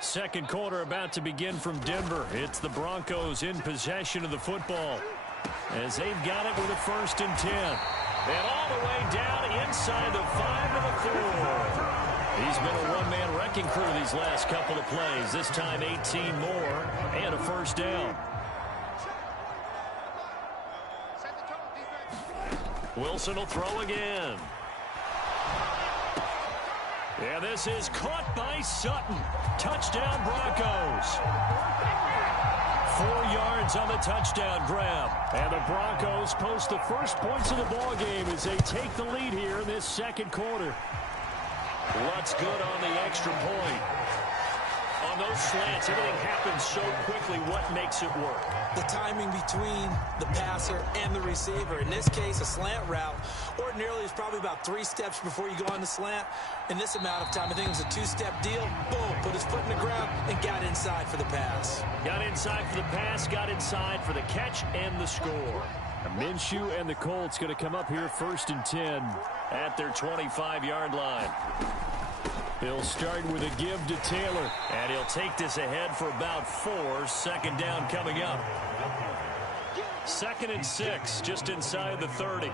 Second quarter about to begin from Denver. It's the Broncos in possession of the football as they've got it with a 1st and 10. And all the way down inside the 5 to the 4. He's been a one-man wrecking crew these last couple of plays. This time 18 more and a first down. Wilson will throw again. Yeah, this is caught by Sutton. Touchdown, Broncos. 4 yards on the touchdown grab. And the Broncos post the first points of the ball game as they take the lead here in this second quarter. What's good on the extra point? On those slants, everything happens so quickly. What makes it work? The timing between the passer and the receiver. In this case, a slant route ordinarily is probably about 3 steps before you go on the slant. In this amount of time, I think it was a 2-step deal. Boom, put his foot in the ground and got inside for the pass. Got inside for the pass, got inside for the catch and the score. Minshew and the Colts going to come up here 1st and 10 at their 25-yard line. He'll start with a give to Taylor. And he'll take this ahead for about 4. Second down coming up. 2nd and 6, just inside the 30.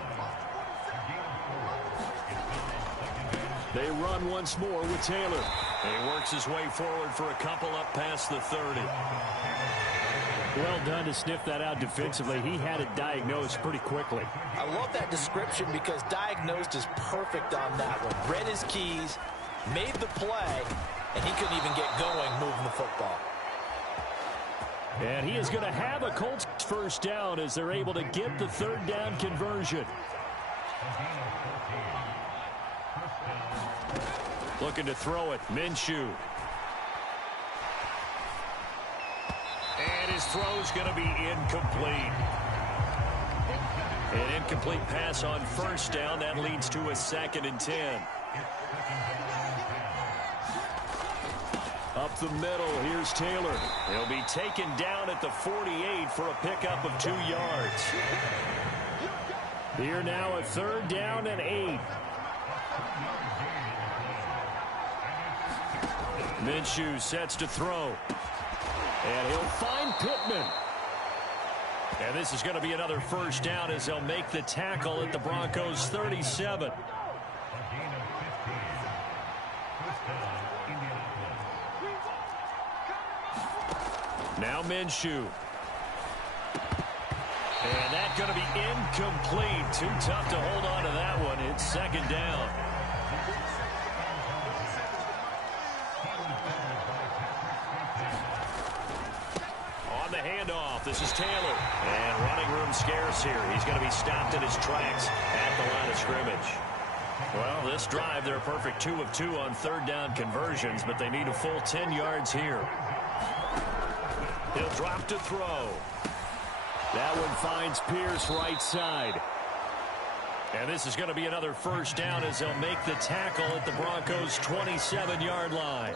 They run once more with Taylor. He works his way forward for a couple up past the 30. Well done to sniff that out defensively. He had it diagnosed pretty quickly. I love that description because diagnosed is perfect on that one. Read his keys, made the play, and he couldn't even get going moving the football. And he is going to have a Colts first down as they're able to get the 3rd down conversion. Looking to throw it, Minshew. And his his throw's going to be incomplete. An incomplete pass on first down. That leads to a 2nd and 10. Up the middle, here's Taylor. He'll be taken down at the 48 for a pickup of 2 yards. Here now, a 3rd down and 8. Minshew sets to throw. And he'll find Pittman. And this is going to be another 1st down as they'll make the tackle at the Broncos' 37. Now Minshew. And that's going to be incomplete. Too tough to hold on to that one. It's 2nd down. On the handoff, this is Taylor. And running room scarce here. He's going to be stopped in his tracks at the line of scrimmage. Well, this drive, they're a perfect 2 of 2 on 3rd down conversions, but they need a full 10 yards here. He'll drop to throw. That one finds Pierce right side. And this is going to be another 1st down as they'll make the tackle at the Broncos' 27-yard line.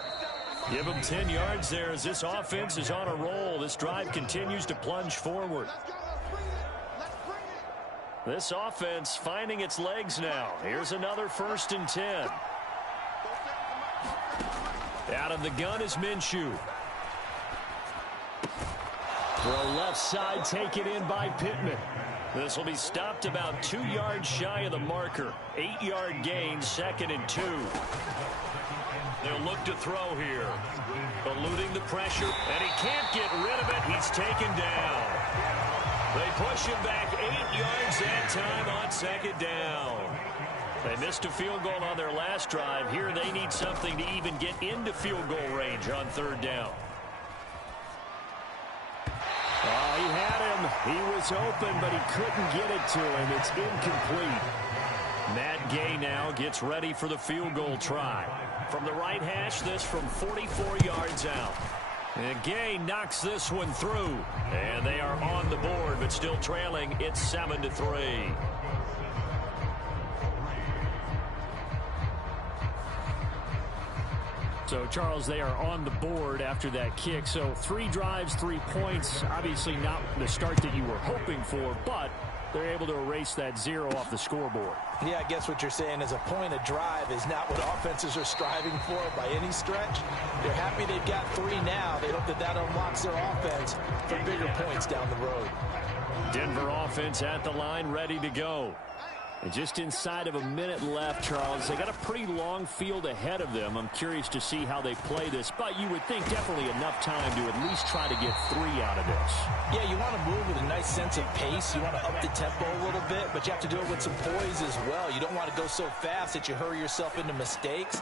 Give them 10 yards there as this offense is on a roll. This drive continues to plunge forward. This offense finding its legs now. Here's another 1st and 10. Out of the gun is Minshew. Throw left side, taken in by Pittman. This will be stopped about 2 yards shy of the marker. 8-yard gain, 2nd and 2. They'll look to throw here. Eluding the pressure, and he can't get rid of it. He's taken down. They push him back 8 yards that time on 2nd down. They missed a field goal on their last drive. Here they need something to even get into field goal range on 3rd down. He had him. He was open, but he couldn't get it to him. It's incomplete. Matt Gay now gets ready for the field goal try. From the right hash, this from 44 yards out. And Gay knocks this one through. And they are on the board, but still trailing. It's 7-3. So, Charles, they are on the board after that kick. So 3 drives, 3 points. Obviously not the start that you were hoping for, but they're able to erase that 0 off the scoreboard. Yeah, I guess what you're saying is a point of drive is not what offenses are striving for by any stretch. They're happy they've got 3 now. They hope that that unlocks their offense for bigger points down the road. Denver offense at the line, ready to go. And just inside of a minute left, Charles, they got a pretty long field ahead of them. I'm curious to see how they play this, but you would think definitely enough time to at least try to get 3 out of this. Yeah, you want to move with a nice sense of pace. You want to up the tempo a little bit, but you have to do it with some poise as well. You don't want to go so fast that you hurry yourself into mistakes.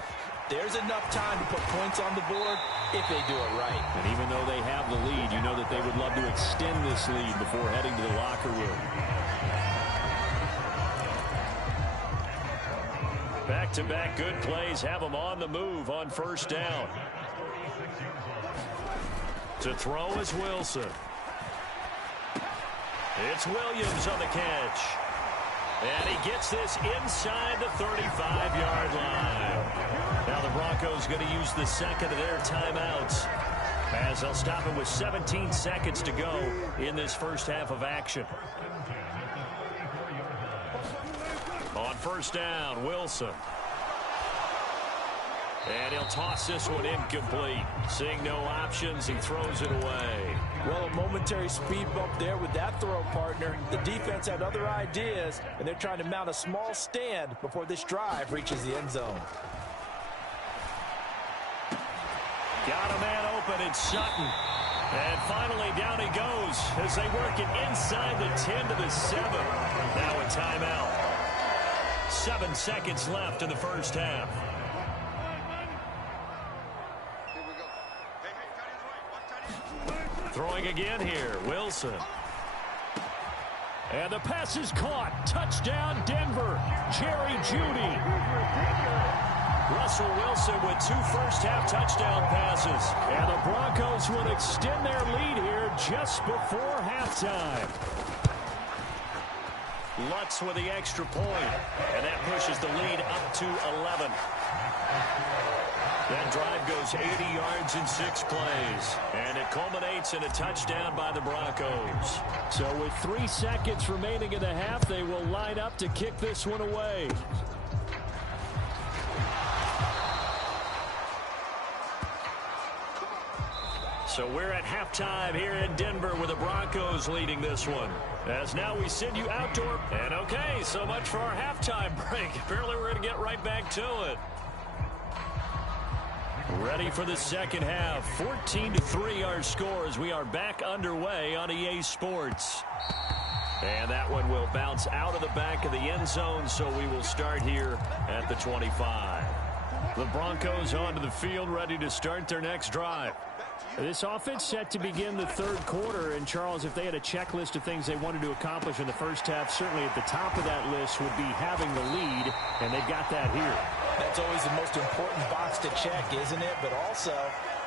There's enough time to put points on the board if they do it right. And even though they have the lead, you know that they would love to extend this lead before heading to the locker room. Back-to-back good plays have them on the move on 1st down. To throw is Wilson. It's Williams on the catch. And he gets this inside the 35-yard line. Now the Broncos going to use the 2nd of their timeouts as they'll stop it with 17 seconds to go in this first half of action. On 1st down, Wilson. And he'll toss this one incomplete. Seeing no options, he throws it away. Well, a momentary speed bump there with that throw, partner. The defense had other ideas, and they're trying to mount a small stand before this drive reaches the end zone. Got a man open, it's Sutton. And finally, down he goes as they work it inside the 10 to the 7. Now a timeout. 7 seconds left in the first half. Throwing again here, Wilson. And the pass is caught. Touchdown, Denver. Jerry Jeudy. Russell Wilson with 2 first-half touchdown passes. And the Broncos would extend their lead here just before halftime. Lutz with the extra point, and that pushes the lead up to 11. That drive goes 80 yards in 6 plays, and it culminates in a touchdown by the Broncos. So with 3 seconds remaining in the half, they will line up to kick this one away. So we're at halftime here in Denver with the Broncos leading this one. As now we send you outdoor. And okay, so much for our halftime break. Apparently we're going to get right back to it. Ready for the second half. 14-3 our score as we are back underway on EA Sports. And that one will bounce out of the back of the end zone, so we will start here at the 25. The Broncos onto the field, ready to start their next drive. This offense set to begin the third quarter. And, Charles, if they had a checklist of things they wanted to accomplish in the first half, certainly at the top of that list would be having the lead, and they've got that here. That's always the most important box to check, isn't it? But also,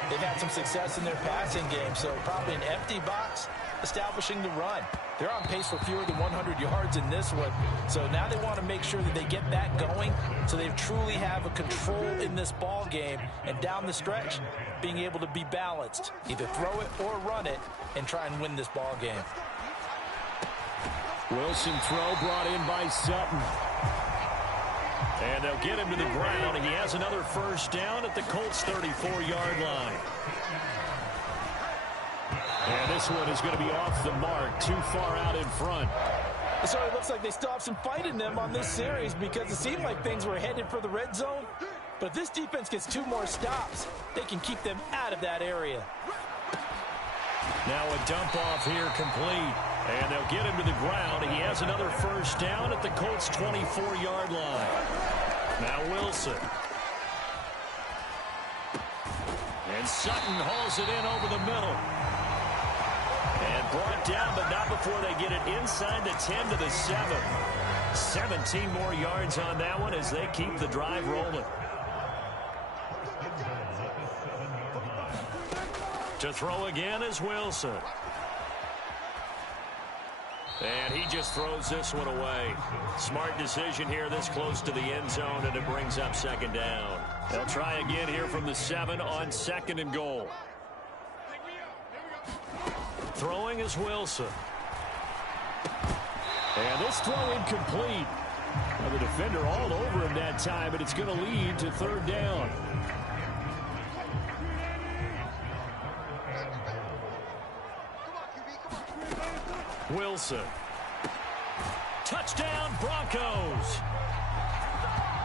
they've had some success in their passing game, so probably an empty box establishing the run. They're on pace for fewer than 100 yards in this one, so now they want to make sure that they get that going so they truly have a control in this ball game, and down the stretch, being able to be balanced, either throw it or run it, and try and win this ball game. Wilson throw brought in by Sutton. And they'll get him to the ground, and he has another first down at the Colts' 34-yard line. And this one is going to be off the mark, too far out in front. So it looks like they still have some fight in them on this series because it seemed like things were headed for the red zone. But if this defense gets 2 more stops, they can keep them out of that area. Now a dump off here complete. And they'll get him to the ground. He has another first down at the Colts' 24-yard line. Now Wilson. And Sutton hauls it in over the middle. And brought down, but not before they get it inside the 10 to the 7. 17 more yards on that one as they keep the drive rolling. To throw again is Wilson. And he just throws this one away. Smart decision here this close to the end zone, and it brings up second down. They'll try again here from the 7 on 2nd and goal. Throwing is Wilson. And this throw incomplete. Now the defender all over him that time, but it's going to lead to 3rd down. Wilson. Touchdown, Broncos.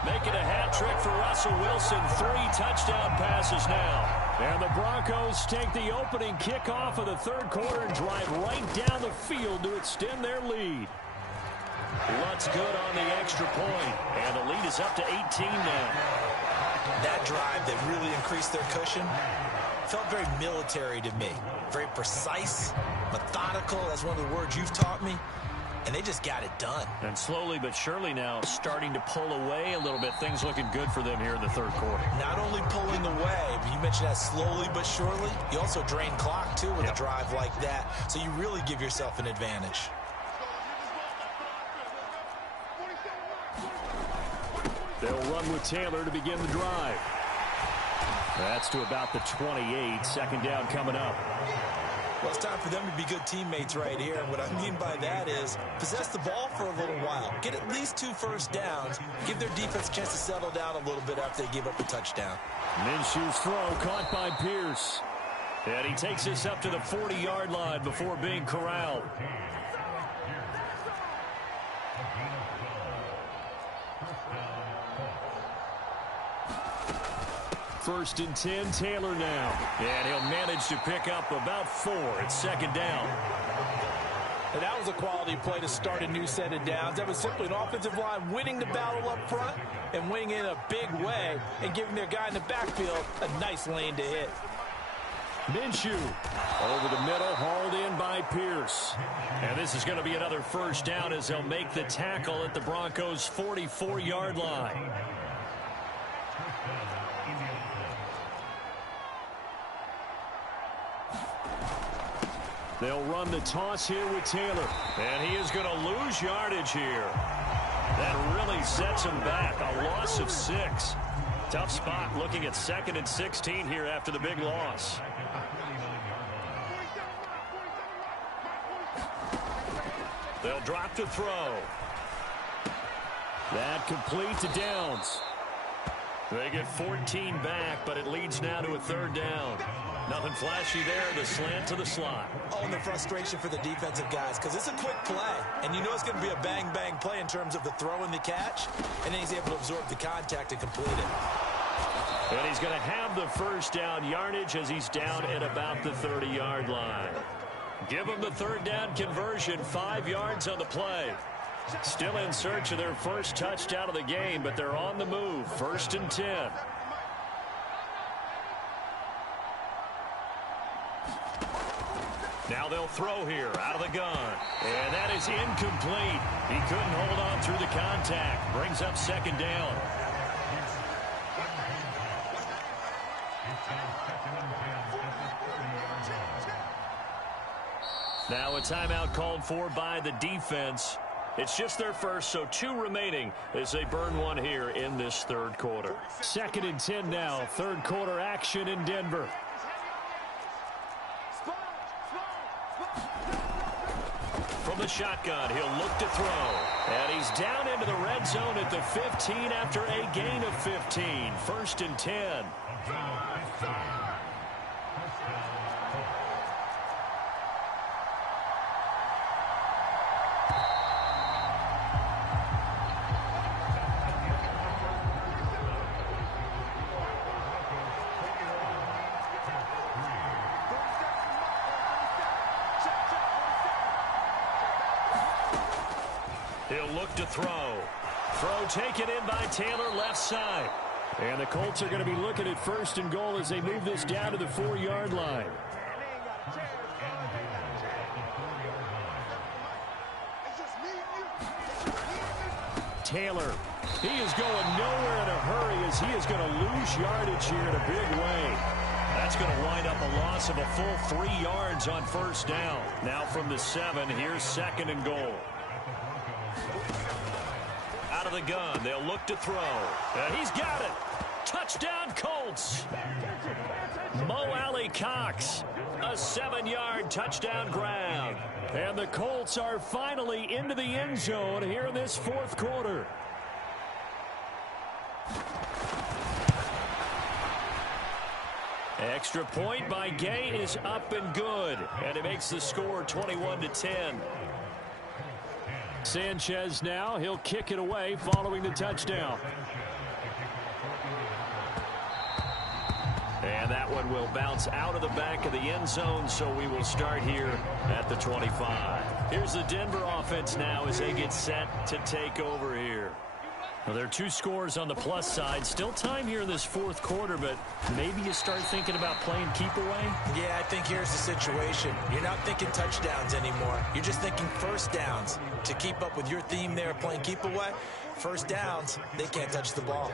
Making a hat trick for Russell Wilson. 3 touchdown passes now. And the Broncos take the opening kickoff of the 3rd quarter and drive right down the field to extend their lead. Lutz good on the extra point, and the lead is up to 18 now. That drive that really increased their cushion felt very military to me. Very precise, methodical. That's one of the words you've taught me. And they just got it done. And slowly but surely now starting to pull away a little bit. Things looking good for them here in the 3rd quarter. Not only pulling away, but you mentioned that slowly but surely. You also drain clock, too, with a drive like that. So you really give yourself an advantage. They'll run with Taylor to begin the drive. That's to about the 28. 2nd down coming up. Well, it's time for them to be good teammates right here. And what I mean by that is possess the ball for a little while. Get at least 2 first downs. Give their defense a chance to settle down a little bit after they give up a touchdown. Minshew's throw caught by Pierce. And he takes this up to the 40-yard line before being corralled. First and 10, Taylor now. And he'll manage to pick up about 4. It's 2nd down. And that was a quality play to start a new set of downs. That was simply an offensive line winning the battle up front and winning in a big way and giving their guy in the backfield a nice lane to hit. Minshew over the middle, hauled in by Pierce. And this is going to be another first down as they'll make the tackle at the Broncos' 44-yard line. They'll run the toss here with Taylor. And he is going to lose yardage here. That really sets him back. A loss of 6. Tough spot looking at 2nd and 16 here after the big loss. They'll drop to throw. That complete to Downs. They get 14 back, but it leads now to a 3rd down. Nothing flashy there. The slant to the slot. Oh, and the frustration for the defensive guys, because it's a quick play, and you know it's going to be a bang-bang play in terms of the throw and the catch, and then he's able to absorb the contact and complete it. And he's going to have the 1st down yardage as he's down at about the 30-yard line. Give them the 3rd down conversion, 5 yards on the play. Still in search of their first touchdown of the game, but they're on the move. 1st and 10. Now they'll throw here out of the gun. And that is incomplete. He couldn't hold on through the contact. Brings up 2nd down. Now a timeout called for by the defense. It's just their first, so 2 remaining as they burn one here in this 3rd quarter. 2nd and 10 now. 3rd quarter action in Denver. From the shotgun, he'll look to throw. And he's down into the red zone at the 15 after a gain of 15. 1st and 10. He'll look to throw. Throw taken in by Taylor, left side. And the Colts are going to be looking at 1st and goal as they move this down to the 4-yard line. Taylor, he is going nowhere in a hurry as he is going to lose yardage here in a big way. That's going to wind up a loss of a full 3 yards on 1st down. Now from the 7, here's 2nd and goal. Out of the gun, they'll look to throw. And he's got it. Touchdown, Colts. Mo Alley Cox, a 7-yard touchdown grab. And the Colts are finally into the end zone here in this 4th quarter. Extra point by Gay is up and good. And it makes the score 21-10. Sanchez now, he'll kick it away following the touchdown. And that one will bounce out of the back of the end zone, so we will start here at the 25. Here's the Denver offense now as they get set to take over here. Well, there are 2 scores on the plus side. Still time here in this 4th quarter, but maybe you start thinking about playing keep away? Yeah, I think here's the situation. You're not thinking touchdowns anymore. You're just thinking 1st downs. To keep up with your theme there, playing keep away, 1st downs, they can't touch the ball.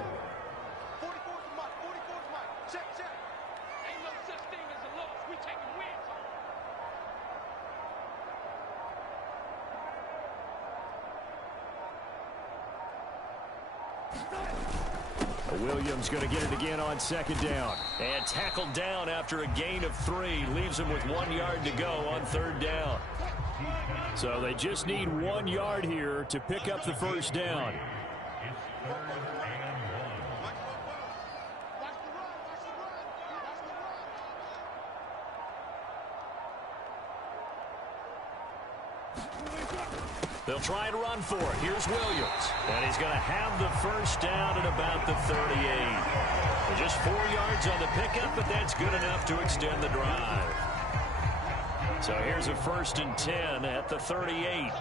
Williams going to get it again on 2nd down. And tackled down after a gain of 3. Leaves him with 1 yard to go on 3rd down. So they just need 1 yard here to pick up the 1st down. They'll try and run for it. Here's Williams. And he's going to have the 1st down at about the 38. Just 4 yards on the pickup, but that's good enough to extend the drive. So here's a 1st and 10 at the 38.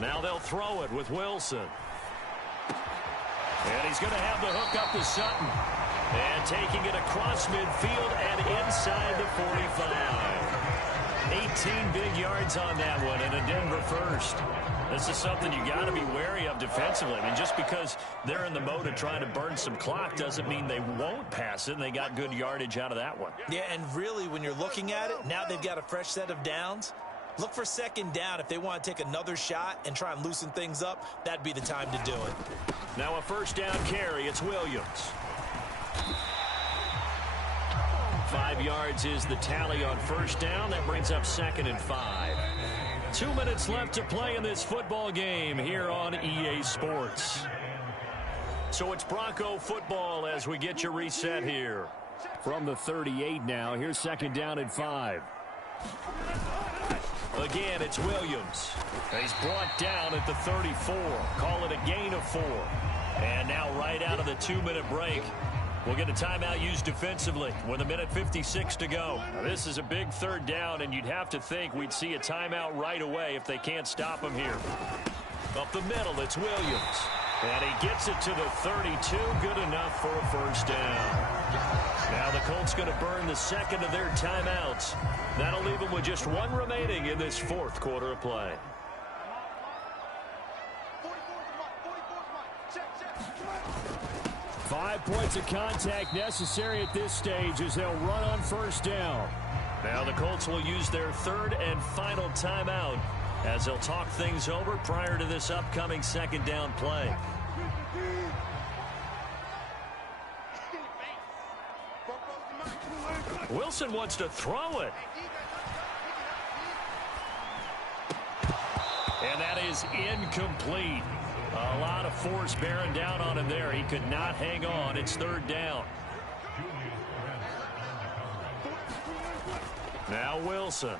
Now they'll throw it with Wilson. And he's going to have the hook up to Sutton. And taking it across midfield and inside the 45. 18 big yards on that one and a Denver first. This is something you got to be wary of defensively. I mean, just because they're in the mode of trying to burn some clock doesn't mean they won't pass it, and they got good yardage out of that one. Yeah, and really, when you're looking at it, now they've got a fresh set of downs. Look for second down. If they want to take another shot and try and loosen things up, that'd be the time to do it. Now a first down carry. It's Williams. 5 yards is the tally on first down. That brings up 2nd and 5. 2 minutes left to play in this football game here on EA Sports. So it's Bronco football as we get you reset here. From the 38 now, here's 2nd down and 5. Again, it's Williams. He's brought down at the 34. Call it a gain of 4. And now right out of the 2-minute break, we'll get a timeout used defensively with 1:56 to go. Now, this is a big 3rd down, and you'd have to think we'd see a timeout right away if they can't stop him here. Up the middle, it's Williams. And he gets it to the 32. Good enough for a first down. Now the Colts going to burn the 2nd of their timeouts. That'll leave them with just 1 remaining in this 4th quarter of play. Five points of contact necessary at this stage as they'll run on first down. Now the Colts will use their 3rd and final timeout as they'll talk things over prior to this upcoming 2nd down play. Wilson wants to throw it. And that is incomplete. A lot of force bearing down on him there. He could not hang on. It's 3rd down. Now Wilson.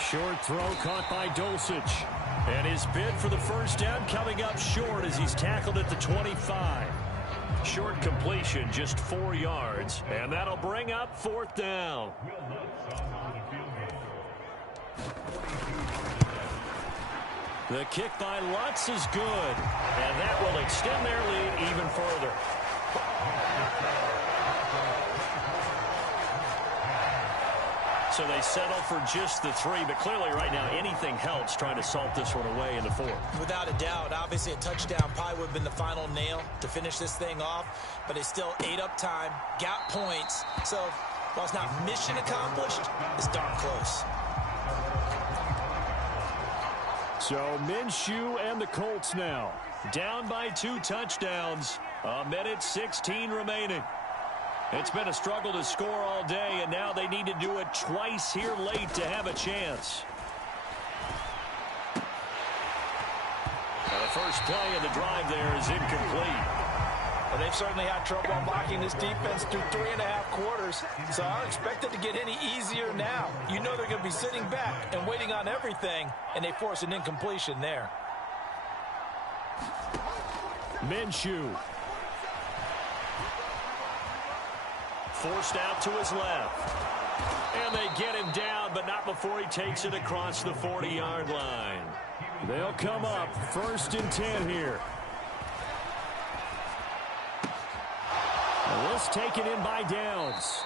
Short throw caught by Dulcich. And his bid for the first down coming up short as he's tackled at the 25. Short completion, just 4 yards. And that'll bring up 4th down. The kick by Lutz is good. And that will extend their lead even further. So they settle for just the 3, but clearly right now anything helps trying to salt this one away in the 4th. Without a doubt, obviously a touchdown probably would have been the final nail to finish this thing off, but they still ate up time, got points. So while it's not mission accomplished, it's darn close. So Minshew and the Colts now down by 2 touchdowns. 1:16 remaining. It's been a struggle to score all day, and now they need to do it twice here late to have a chance. Now the first play of the drive there is incomplete. Well, they've certainly had trouble unlocking this defense through 3.5 quarters, so I don't expect it to get any easier now. You know they're going to be sitting back and waiting on everything, and they force an incompletion there. Minshew. Forced out to his left. And they get him down, but not before he takes it across the 40-yard line. They'll come up 1st and 10 here. This taken in by Downs.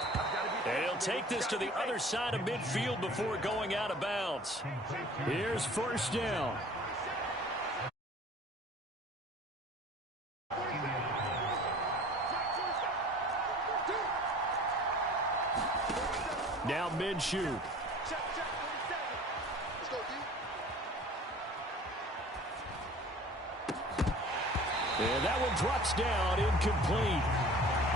And he'll take this to the other side of midfield before going out of bounds. Here's 1st down. Now Minshew. And that one drops down, incomplete.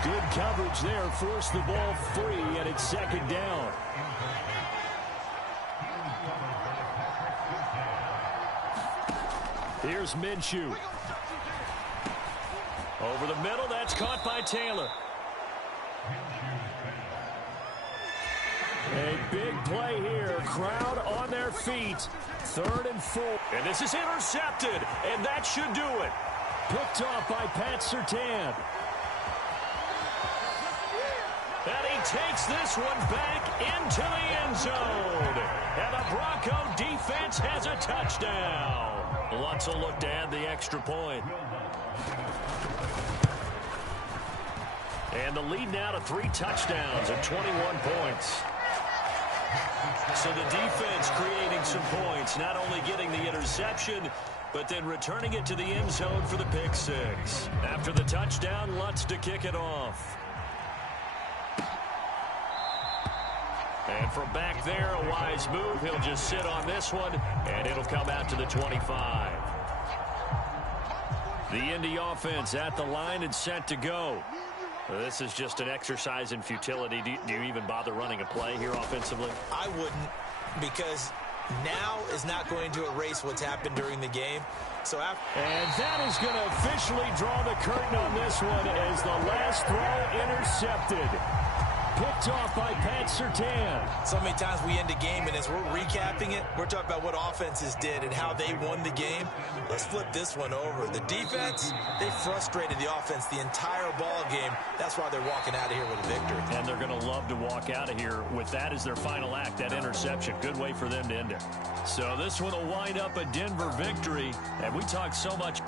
Good coverage there, forced the ball free, and it's 2nd down. Here's Minshew. Over the middle, that's caught by Taylor. A big play here. Crowd on their feet. 3rd and 4. And this is intercepted, and that should do it. Picked off by Pat Surtain. And he takes this one back into the end zone. And the Bronco defense has a touchdown. Lutz will look to add the extra point. And the lead now to 3 touchdowns at 21 points. So the defense creating some points, not only getting the interception, but then returning it to the end zone for the pick six. After the touchdown, Lutz to kick it off. And from back there, a wise move. He'll just sit on this one, and it'll come out to the 25. The Indy offense at the line and set to go. This is just an exercise in futility. Do you even bother running a play here offensively? I wouldn't, because now is not going to erase what's happened during the game. And that is going to officially draw the curtain on this one as the last throw intercepted. Picked off by Pat Surtain. So many times we end a game, and as we're recapping it, we're talking about what offenses did and how they won the game. Let's flip this one over. The defense, they frustrated the offense the entire ball game. That's why they're walking out of here with a victory. And they're going to love to walk out of here with that as their final act, that interception. Good way for them to end it. So this one will wind up a Denver victory. And we talked so much